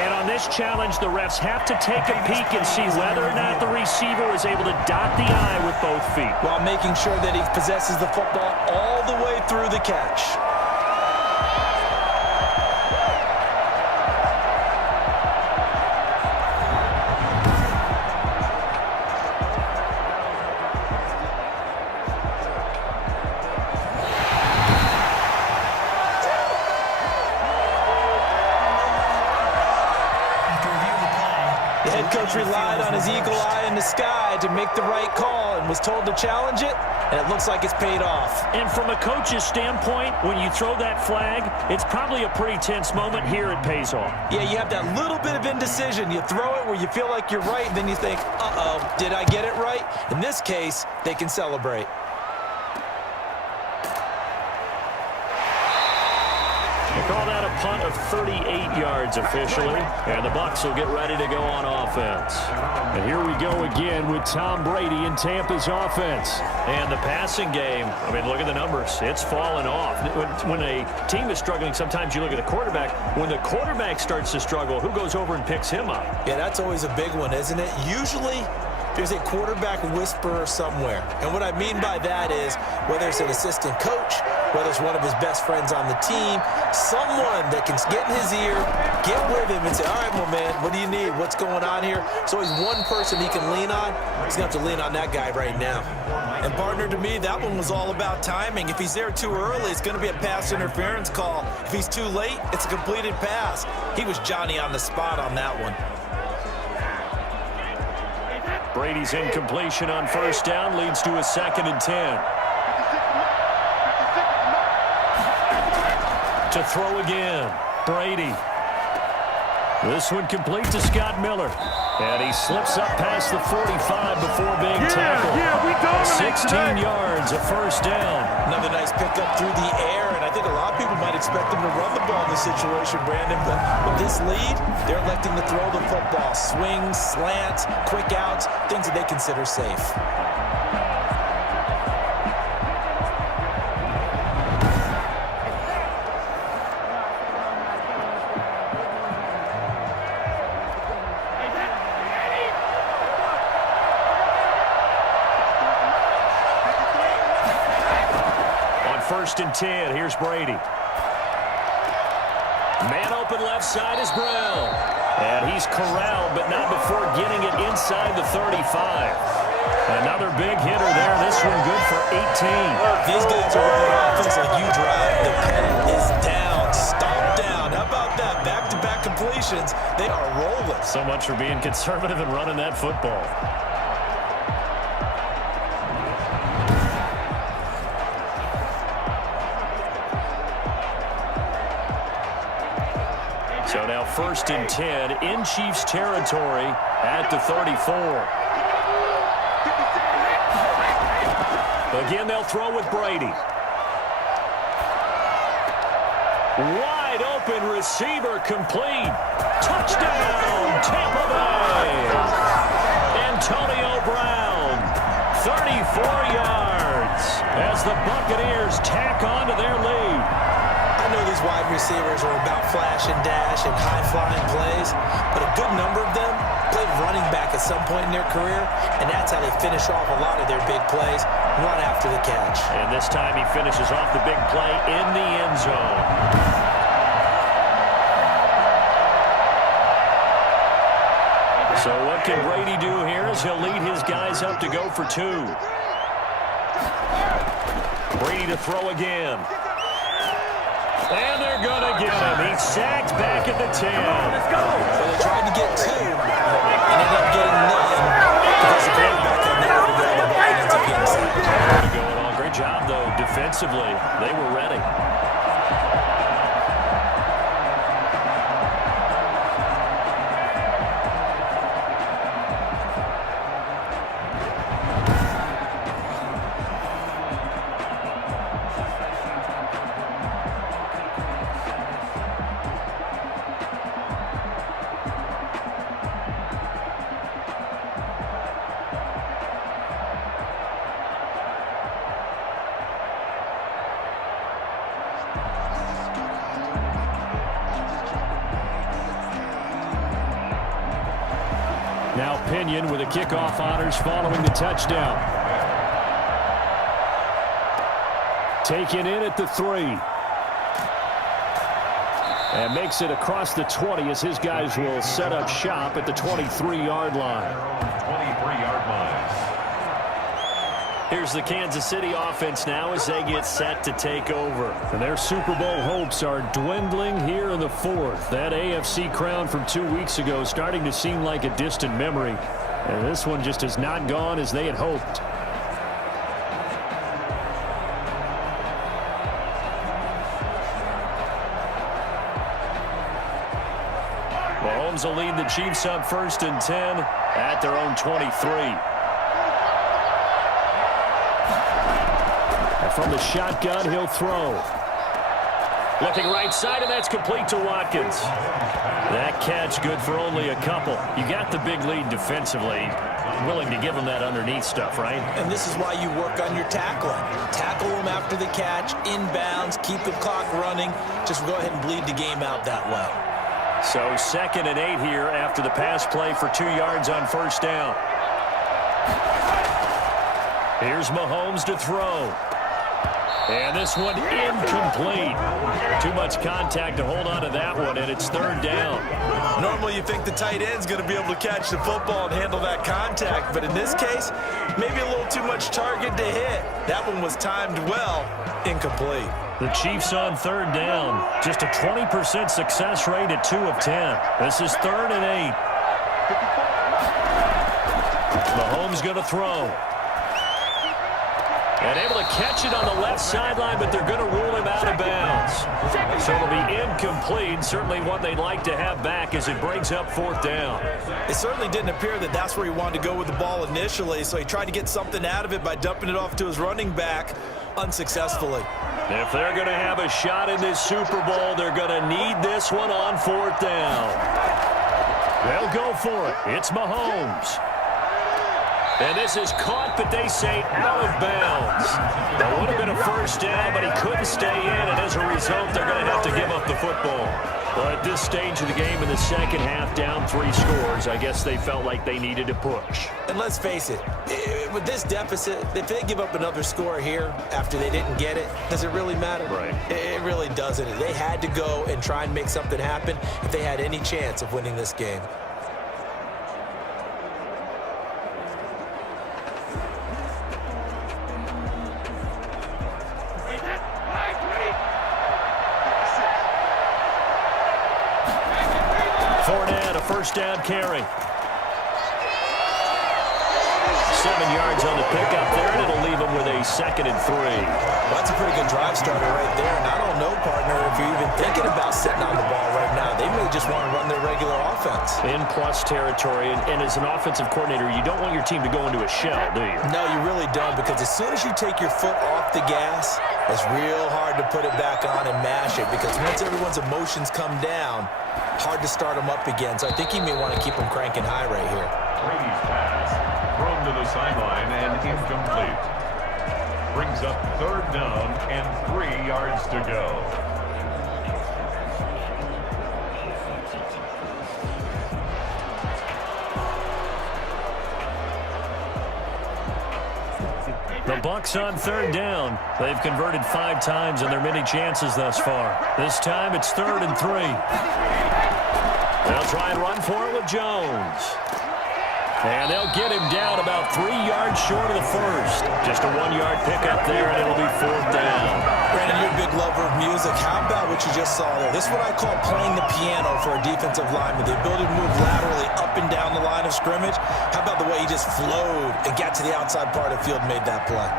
And on this challenge, the refs have to take a peek and see whether or not the receiver was able to dot the I with both feet. While making sure that he possesses the football all the way through the catch. The head coach relied on his eagle eye in the sky to make the right call and was told to challenge it, and it looks like it's paid off. And from a coach's standpoint, when you throw that flag, it's probably a pretty tense moment. Here it pays off. Yeah, you have that little bit of indecision. You throw it where you feel like you're right, and then you think, uh-oh, did I get it right? In this case, they can celebrate. They call that a punt of 38 yards officially, and the Bucs will get ready to go on offense. And here we go again with Tom Brady in Tampa's offense. And the passing game, I mean, look at the numbers. It's fallen off. When a team is struggling, sometimes you look at the quarterback. When the quarterback starts to struggle, who goes over and picks him up? Yeah, that's always a big one, isn't it? Usually, there's a quarterback whisperer somewhere. And what I mean by that is, whether it's an assistant coach, whether it's one of his best friends on the team, someone that can get in his ear, get with him and say, all right, well, man, what do you need? What's going on here? So he's one person he can lean on. He's going to have to lean on that guy right now. And, partner, to me, that one was all about timing. If he's there too early, it's going to be a pass interference call. If he's too late, it's a completed pass. He was Johnny on the spot on that one. Brady's incompletion on first down leads to a 2nd and 10. To throw again, Brady. This one complete to Scott Miller. And he slips up past the 45 before being tackled. we dominate 16 yards, a first down. Another nice pickup through the air, and I think a lot of people might expect him to run the ball in this situation, Brandon, but with this lead, they're electing to throw the football. Swings, slants, quick outs, things that they consider safe. First and 10. Here's Brady. Man open left side is Brown. And he's corralled, but not before getting it inside the 35. Another big hitter there. This one good for 18. These guys are running offense like you drive. The pennant is down. Stomped down. How about that? Back-to-back completions. They are rolling. So much for being conservative and running that football. So now 1st and 10 in Chiefs territory at the 34. Again, they'll throw with Brady. Wide open receiver complete. Touchdown, Tampa Bay. Antonio Brown, 34 yards as the Buccaneers tack on to their lead. I know these wide receivers are about flash and dash and high-flying plays, but a good number of them played running back at some point in their career, and that's how they finish off a lot of their big plays, run after the catch. And this time he finishes off the big play in the end zone. So what can Brady do here as he'll lead his guys up to go for 2. Brady to throw again. And they're going to get him. He's sacked back at the 10. Let's go. So they tried to get 2 and ended up getting none because the quarterback had nowhere to go. The ball ends up getting sacked. Great job, though, defensively. They were ready. Now Pinion with the kickoff honors following the touchdown. Taken in at the 3. And makes it across the 20 as his guys will set up shop at the 23-yard line. 23-yard line. Here's the Kansas City offense now as they get set to take over. And their Super Bowl hopes are dwindling here in the fourth. That AFC crown from 2 weeks ago starting to seem like a distant memory. And this one just has not gone as they had hoped. Mahomes will lead the Chiefs up 1st and 10 at their own 23. From the shotgun, he'll throw. Looking right side, and that's complete to Watkins. That catch good for only a couple. You got the big lead defensively. Willing to give them that underneath stuff, right? And this is why you work on your tackling. Tackle them after the catch, inbounds, keep the clock running. Just go ahead and bleed the game out that way. So 2nd and 8 here after the pass play for 2 yards on 1st down. Here's Mahomes to throw. And this one incomplete. Too much contact to hold on to that one, and it's 3rd down. Normally you think the tight end's going to be able to catch the football and handle that contact, but in this case, maybe a little too much target to hit. That one was timed well, incomplete. The Chiefs on 3rd down. Just a 20% success rate at 2 of 10. This is 3rd and 8. Mahomes going to throw. And able to catch it on the left sideline, but they're going to rule him out of bounds. So it'll be incomplete. Certainly one they'd like to have back as it brings up 4th down. It certainly didn't appear that that's where he wanted to go with the ball initially, so he tried to get something out of it by dumping it off to his running back unsuccessfully. If they're going to have a shot in this Super Bowl, they're going to need this one on 4th down. They'll go for it. It's Mahomes. And this is caught, but they say out of bounds. That would have been a 1st down, but he couldn't stay in, and as a result, they're going to have to give up the football. Well, at this stage of the game in the 2nd half, down 3 scores, I guess they felt like they needed to push. And let's face it, with this deficit, if they give up another score here after they didn't get it, does it really matter? Right. It really doesn't. They had to go and try and make something happen if they had any chance of winning this game. Fournette, a 1st down carry. 7 yards on the pickup there, and it'll leave him with a 2nd and 3. Well, that's a pretty good drive starter right there. And I don't know, partner, if you're even thinking about sitting on the ball right now. They may just want to run their regular offense. In plus territory, and as an offensive coordinator, you don't want your team to go into a shell, do you? No, you really don't, because as soon as you take your foot off the gas, it's real hard to put it back on and mash it, because once everyone's emotions come down, hard to start them up again. So I think you may want to keep them cranking high right here. Brady's pass thrown to the sideline and incomplete. Brings up 3rd down and 3 yards to go. The Bucs on 3rd down. They've converted 5 times in their many chances thus far. This time it's 3rd and 3. They'll try and run for it with Jones. And they'll get him down about 3 yards short of the 1st. Just a 1-yard pickup there, and it'll be 4th down. Brandon, you're a big lover of music. How about what you just saw there? This is what I call playing the piano for a defensive lineman. The ability to move laterally up and down the line of scrimmage. How about the way he just flowed and got to the outside part of the field and made that play?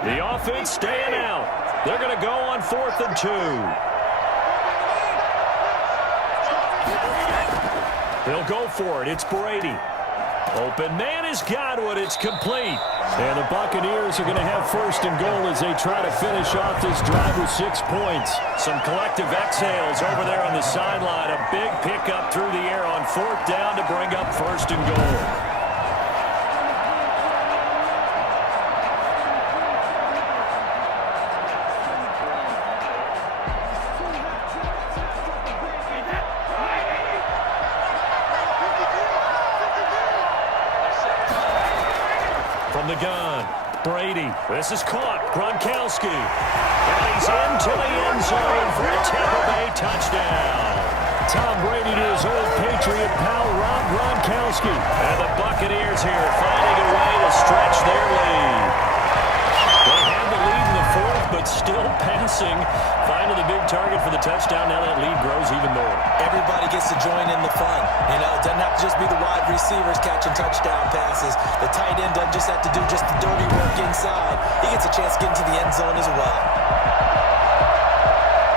The offense staying out. They're going to go on 4th and 2. They'll go for it. It's Brady. Open man is Godwin. It's complete. And the Buccaneers are going to have 1st and goal as they try to finish off this drive with 6 points. Some collective exhales over there on the sideline. A big pickup through the air on 4th down to bring up 1st and goal. From the gun, Brady. This is caught. Gronkowski. And he's into the end zone for a Tampa Bay touchdown. Tom Brady to his old Patriot pal, Rob Gronkowski. And the Buccaneers here finding a way to stretch their lead. They had the lead in the fourth, but still passing. Finding the big target for the touchdown. Now that lead grows even more. Everybody gets to join in the fun. You know, it doesn't have to just be the wide receivers catching touchdown passes. The tight end doesn't just have to do just the dirty work inside. He gets a chance to get into the end zone as well.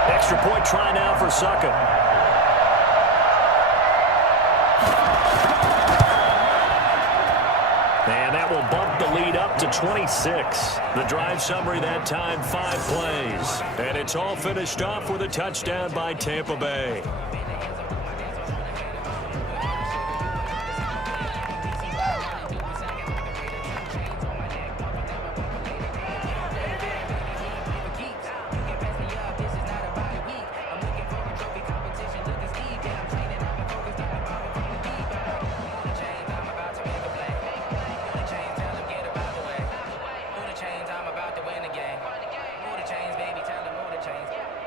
Extra point try now for Suckup. And that will bump the lead up to 26. The drive summary that time, 5 plays. And it's all finished off with a touchdown by Tampa Bay.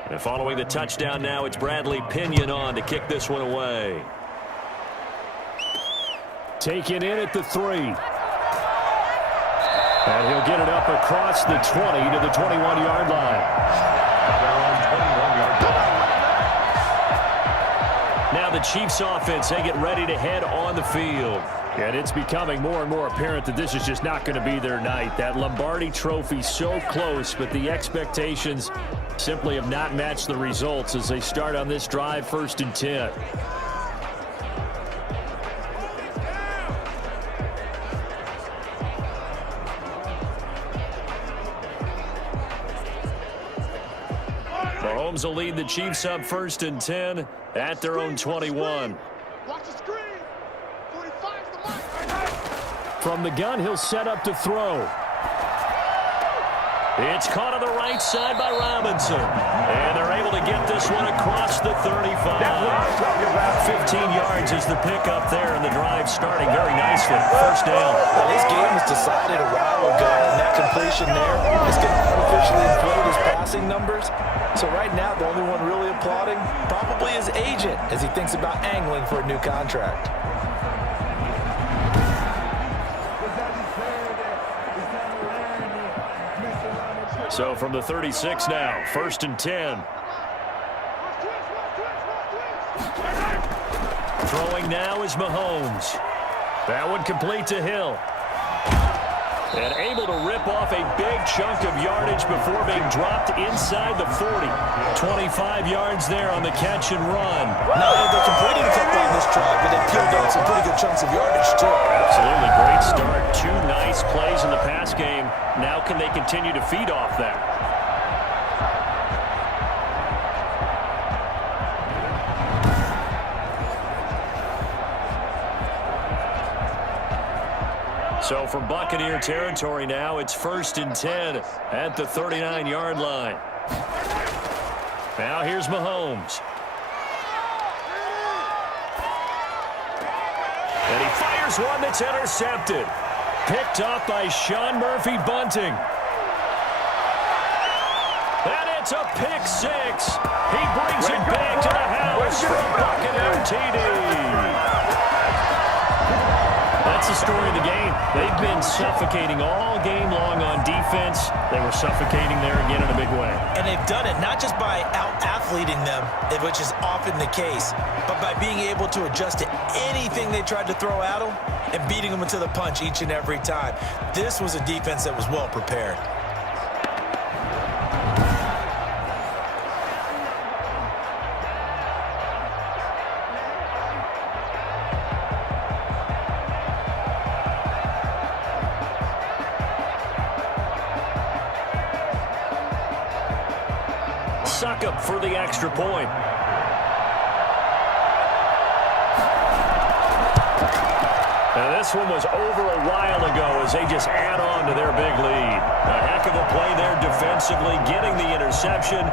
And following the touchdown now, it's Bradley Pinion on to kick this one away. Taken in at the 3. And he'll get it up across the 20 to the 21-yard line. Now the Chiefs offense, they get ready to head on the field. And it's becoming more and more apparent that this is just not going to be their night. That Lombardi trophy so close, but the expectations simply have not matched the results as they start on this drive, 1st and 10. Mahomes will lead the Chiefs up 1st and 10 at their own 21. Watch the screen. 45's the mark. From the gun, he'll set up to throw. It's caught on the right side by Robinson. And they're able to get this one across the 35. 15 yards is the pickup there, and the drive starting very nicely. 1st down. Well, this game was decided a while ago, and that completion there is going to artificially inflate his passing numbers. So right now, the only one really applauding probably his agent as he thinks about angling for a new contract. So from the 36 now, 1st and 10. Throwing now is Mahomes. That one complete to Hill. And able to rip off a big chunk of yardage before being dropped inside the 40. 25 yards there on the catch and run. Now they completed a couple on this drive, but they peeled out some pretty good chunks of yardage too. Absolutely great start. 2 nice plays in the pass game. Now can they continue to feed off that? So from Buccaneer territory now, it's 1st and 10 at the 39-yard line. Now here's Mahomes. And he fires one that's intercepted. Picked off by Sean Murphy-Bunting. And it's a pick 6. He brings it back to the house for a Buccaneer TD. That's the story of the game. They've been suffocating all game long on defense. They were suffocating there again in a big way. And they've done it not just by out-athleting them, which is often the case, but by being able to adjust to anything they tried to throw at them and beating them into the punch each and every time. This was a defense that was well prepared. Suckup for the extra point. And this one was over a while ago as they just add on to their big lead. A heck of a play there defensively, getting the interception,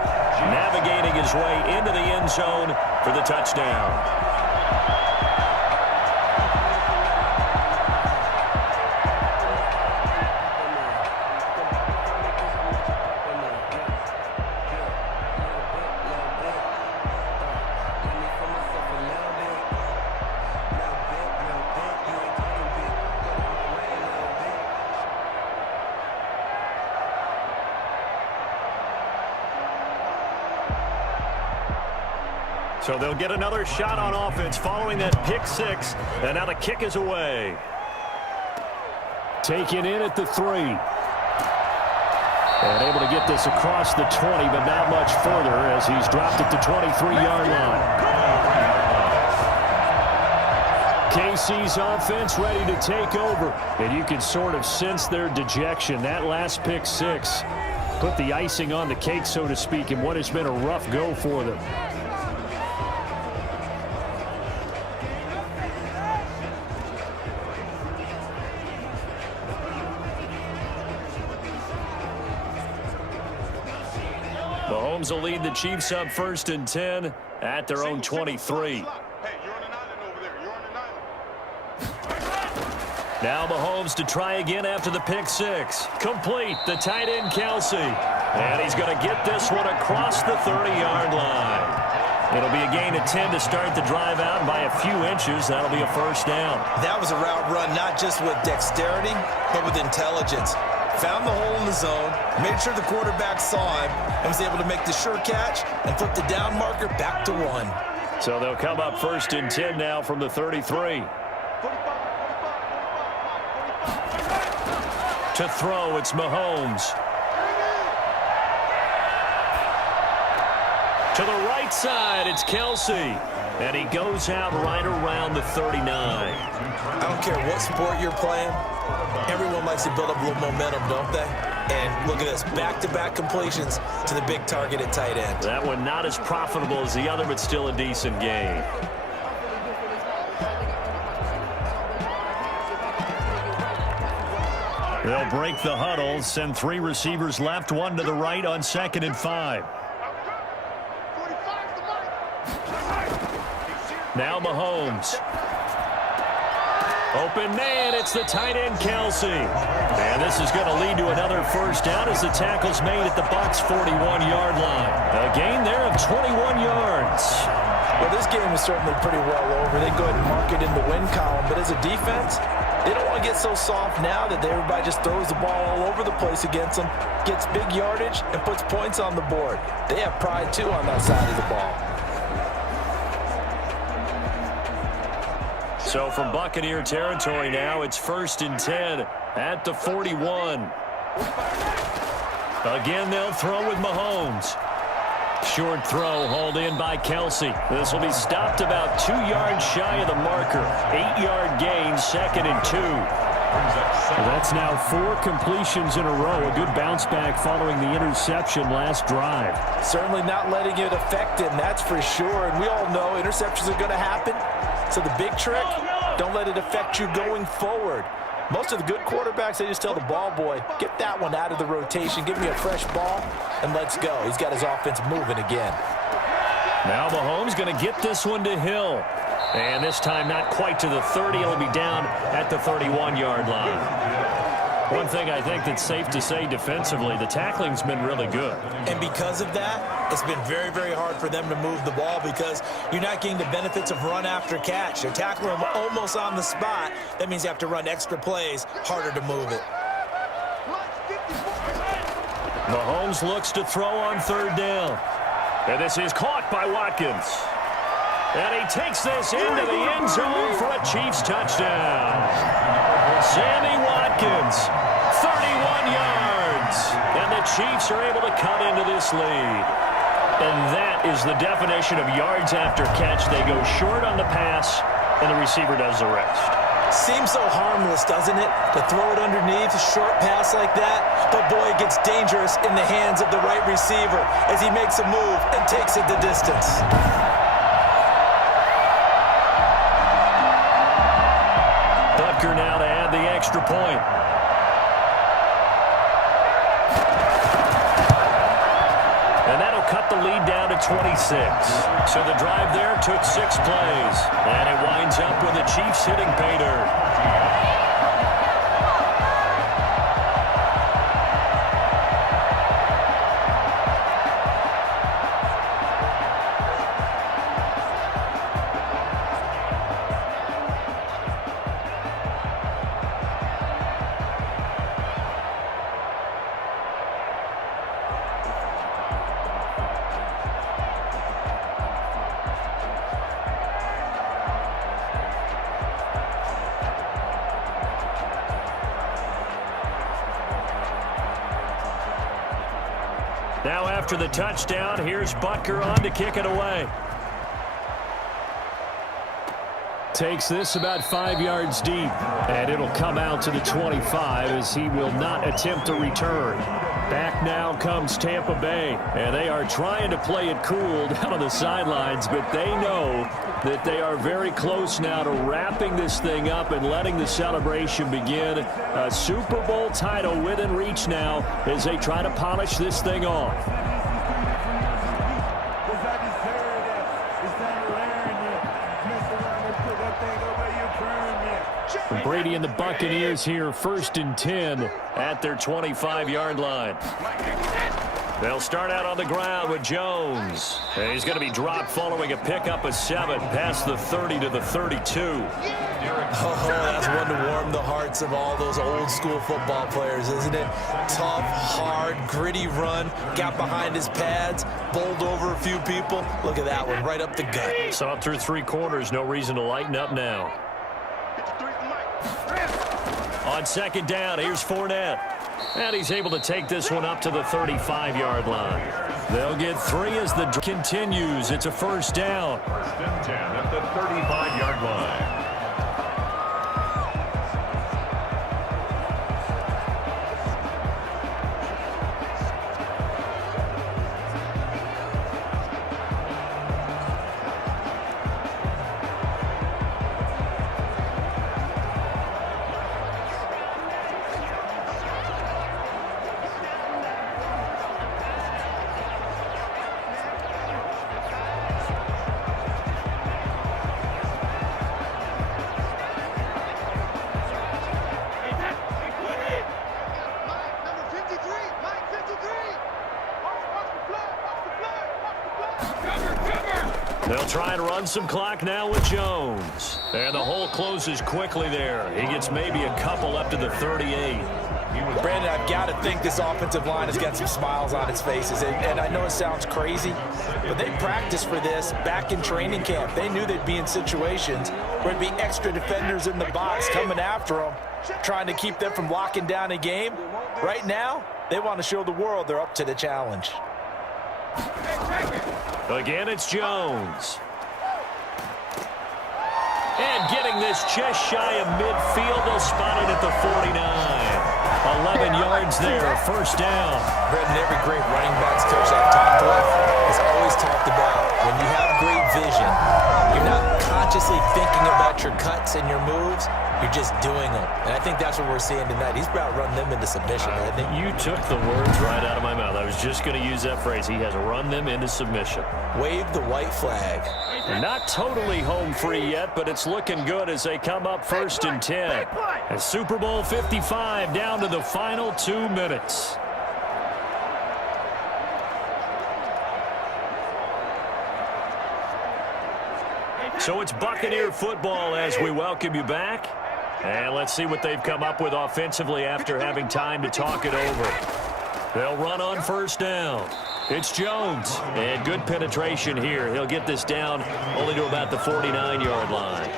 navigating his way into the end zone for the touchdown. So they'll get another shot on offense following that pick six. And now the kick is away. Taken in at the 3. And able to get this across the 20, but not much further as he's dropped it to 23-yard line. KC's offense ready to take over. And you can sort of sense their dejection. That last pick six put the icing on the cake, so to speak, in what has been a rough go for them. Mahomes will lead the Chiefs up 1st and 10 at their own 23. Now Mahomes to try again after the pick six. Complete, the tight end Kelsey. And he's going to get this one across the 30-yard line. It'll be a gain of 10 to start the drive out by a few inches. That'll be a first down. That was a route run not just with dexterity, but with intelligence. Found the hole in the zone, made sure the quarterback saw him, and was able to make the sure catch and flip the down marker back to 1. So they'll come up 1st and 10 now from the 33. To throw, it's Mahomes. To the right side, it's Kelsey. And he goes out right around the 39. I don't care what sport you're playing. Everyone likes to build up a little momentum, don't they? And look at this, back-to-back completions to the big target at tight end. That one not as profitable as the other, but still a decent gain. They'll break the huddle, send 3 receivers left, 1 to the right on 2nd and 5. Now Mahomes. Open man, it's the tight end Kelsey. And this is going to lead to another first down as the tackle's made at the Bucs' 41-yard line. A gain there of 21 yards. Well, this game is certainly pretty well over. They go ahead and mark it in the win column. But as a defense, they don't want to get so soft now that everybody just throws the ball all over the place against them, gets big yardage, and puts points on the board. They have pride, too, on that side of the ball. So from Buccaneer territory now, it's 1st and 10 at the 41. Again, they'll throw with Mahomes. Short throw hauled in by Kelsey. This will be stopped about 2 yards shy of the marker. 8-yard gain, 2nd and 2. That's now 4 completions in a row. A good bounce back following the interception last drive. Certainly not letting it affect him, that's for sure. And we all know interceptions are going to happen. So the big trick, don't let it affect you going forward. Most of the good quarterbacks, they just tell the ball boy, get that one out of the rotation, give me a fresh ball, and let's go. He's got his offense moving again. Now Mahomes going to get this one to Hill. And this time not quite to the 30. It'll be down at the 31-yard line. One thing I think that's safe to say defensively, the tackling's been really good. And because of that, it's been very, very hard for them to move the ball because you're not getting the benefits of run after catch. They're tackling them almost on the spot. That means you have to run extra plays, harder to move it. Mahomes looks to throw on 3rd down. And this is caught by Watkins. And he takes this into the end zone for a Chiefs touchdown. Sammy Watkins, 31 yards. And the Chiefs are able to cut into this lead. And that is the definition of yards after catch. They go short on the pass, and the receiver does the rest. Seems so harmless, doesn't it, to throw it underneath a short pass like that? But boy, it gets dangerous in the hands of the right receiver as he makes a move and takes it the distance. Butker now to add the extra point. And that'll cut the lead down to 26. So the drive there took 6 plays. And it winds up with the Chiefs hitting pay dirt. Now after the touchdown, here's Butker on to kick it away. Takes this about 5 yards deep, and it'll come out to the 25 as he will not attempt a return. Back now comes Tampa Bay, and they are trying to play it cool down on the sidelines, but they know that they are very close now to wrapping this thing up and letting the celebration begin. A Super Bowl title within reach now as they try to polish this thing off. Brady and the Buccaneers here, 1st and 10 at their 25-yard line. They'll start out on the ground with Jones. And he's going to be dropped following a pickup of 7 past the 30 to the 32. Oh, that's one to warm the hearts of all those old-school football players, isn't it? Tough, hard, gritty run, got behind his pads, bowled over a few people. Look at that one, right up the gut. Saw it through 3 quarters, no reason to lighten up now. On 2nd down, here's Fournette. And he's able to take this one up to the 35-yard line. They'll get 3 as the continues. It's a 1st down. 1st and 10 at the 35-yard line. They'll try and run some clock now with Jones. And the hole closes quickly there. He gets maybe a couple up to the 38. Brandon, I've got to think this offensive line has got some smiles on its faces. And I know it sounds crazy, but they practiced for this back in training camp. They knew they'd be in situations where there'd be extra defenders in the box coming after them, trying to keep them from locking down a game. Right now, they want to show the world they're up to the challenge. Again, it's Jones. And getting this just shy of midfield, they'll spot it at the 49. 11 yards there, 1st down. Brendan, every great running backs coach I've talked with has always talked about when you have great vision, you're not consciously thinking about your cuts and your moves. You're just doing them. And I think that's what we're seeing tonight. He's about to run them into submission. You took the words right out of my mouth. I was just going to use that phrase. He has run them into submission. Wave the white flag. They're not totally home free yet, but it's looking good as they come up 1st and 10. And Super Bowl 55 down to the final 2 minutes. So it's Buccaneer football as we welcome you back. And let's see what they've come up with offensively after having time to talk it over. They'll run on 1st down. It's Jones. And good penetration here. He'll get this down only to about the 49-yard line.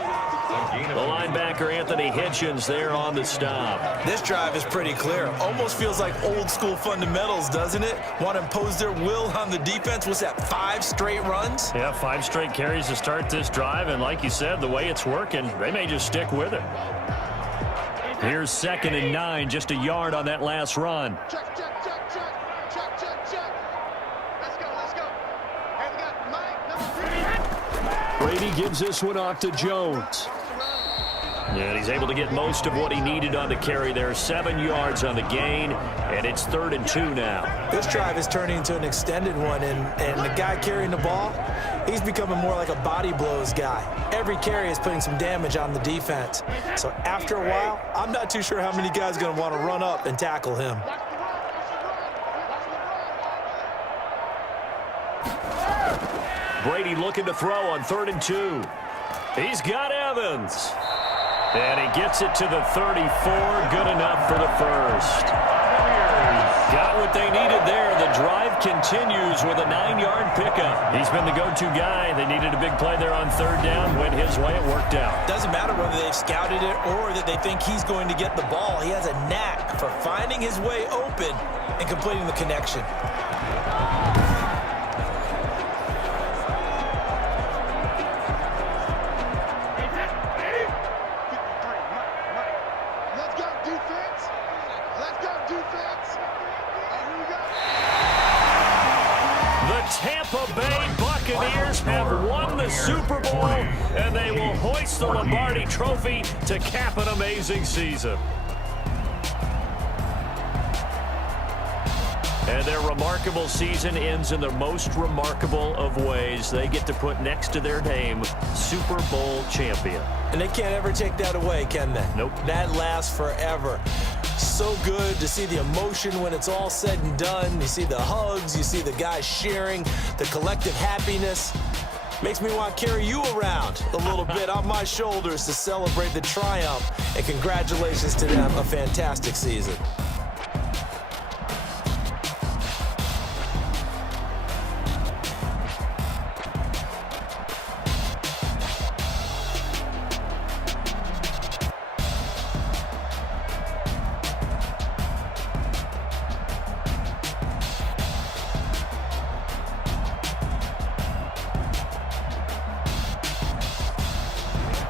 The linebacker, Anthony Hitchens, there on the stop. This drive is pretty clear. Almost feels like old-school fundamentals, doesn't it? Want to impose their will on the defense. What's that, 5 straight runs? Yeah, 5 straight carries to start this drive. And like you said, the way it's working, they may just stick with it. Here's 2nd and 9, just a yard on that last run. Check, check, check, check, check, check, check. Let's go, let's go. Hey, we got Mike, number 3. Brady gives this one off to Jones. And he's able to get most of what he needed on the carry there. 7 yards on the gain, and it's 3rd and 2 now. This drive is turning into an extended one, and the guy carrying the ball, he's becoming more like a body blows guy. Every carry is putting some damage on the defense. So after a while, I'm not too sure how many guys are going to want to run up and tackle him. Brady looking to throw on 3rd and 2. He's got Evans. And he gets it to the 34. Good enough for the 1st. Got what they needed there. The drive continues with a 9-yard pickup. He's been the go-to guy. They needed a big play there on 3rd down. Went his way. It worked out. Doesn't matter whether they've scouted it or that they think he's going to get the ball. He has a knack for finding his way open and completing the connection. Tampa Bay Buccaneers have won the Super Bowl, and they will hoist the Lombardi Trophy to cap an amazing season. And their remarkable season ends in the most remarkable of ways. They get to put next to their name, Super Bowl champion. And they can't ever take that away, can they? Nope. That lasts forever. So good to see the emotion when it's all said and done. You see the hugs, you see the guys cheering, the collective happiness. Makes me want to carry you around a little bit on my shoulders to celebrate the triumph. And congratulations to them, a fantastic season.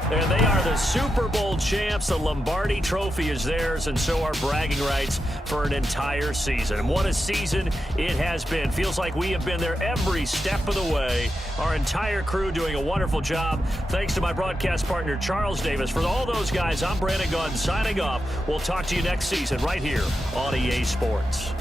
And they are the Super Bowl champs. The Lombardi Trophy is theirs, and so are bragging rights for an entire season. And what a season it has been. Feels like we have been there every step of the way. Our entire crew doing a wonderful job. Thanks to my broadcast partner, Charles Davis. For all those guys, I'm Brandon Gunn signing off. We'll talk to you next season right here on EA Sports.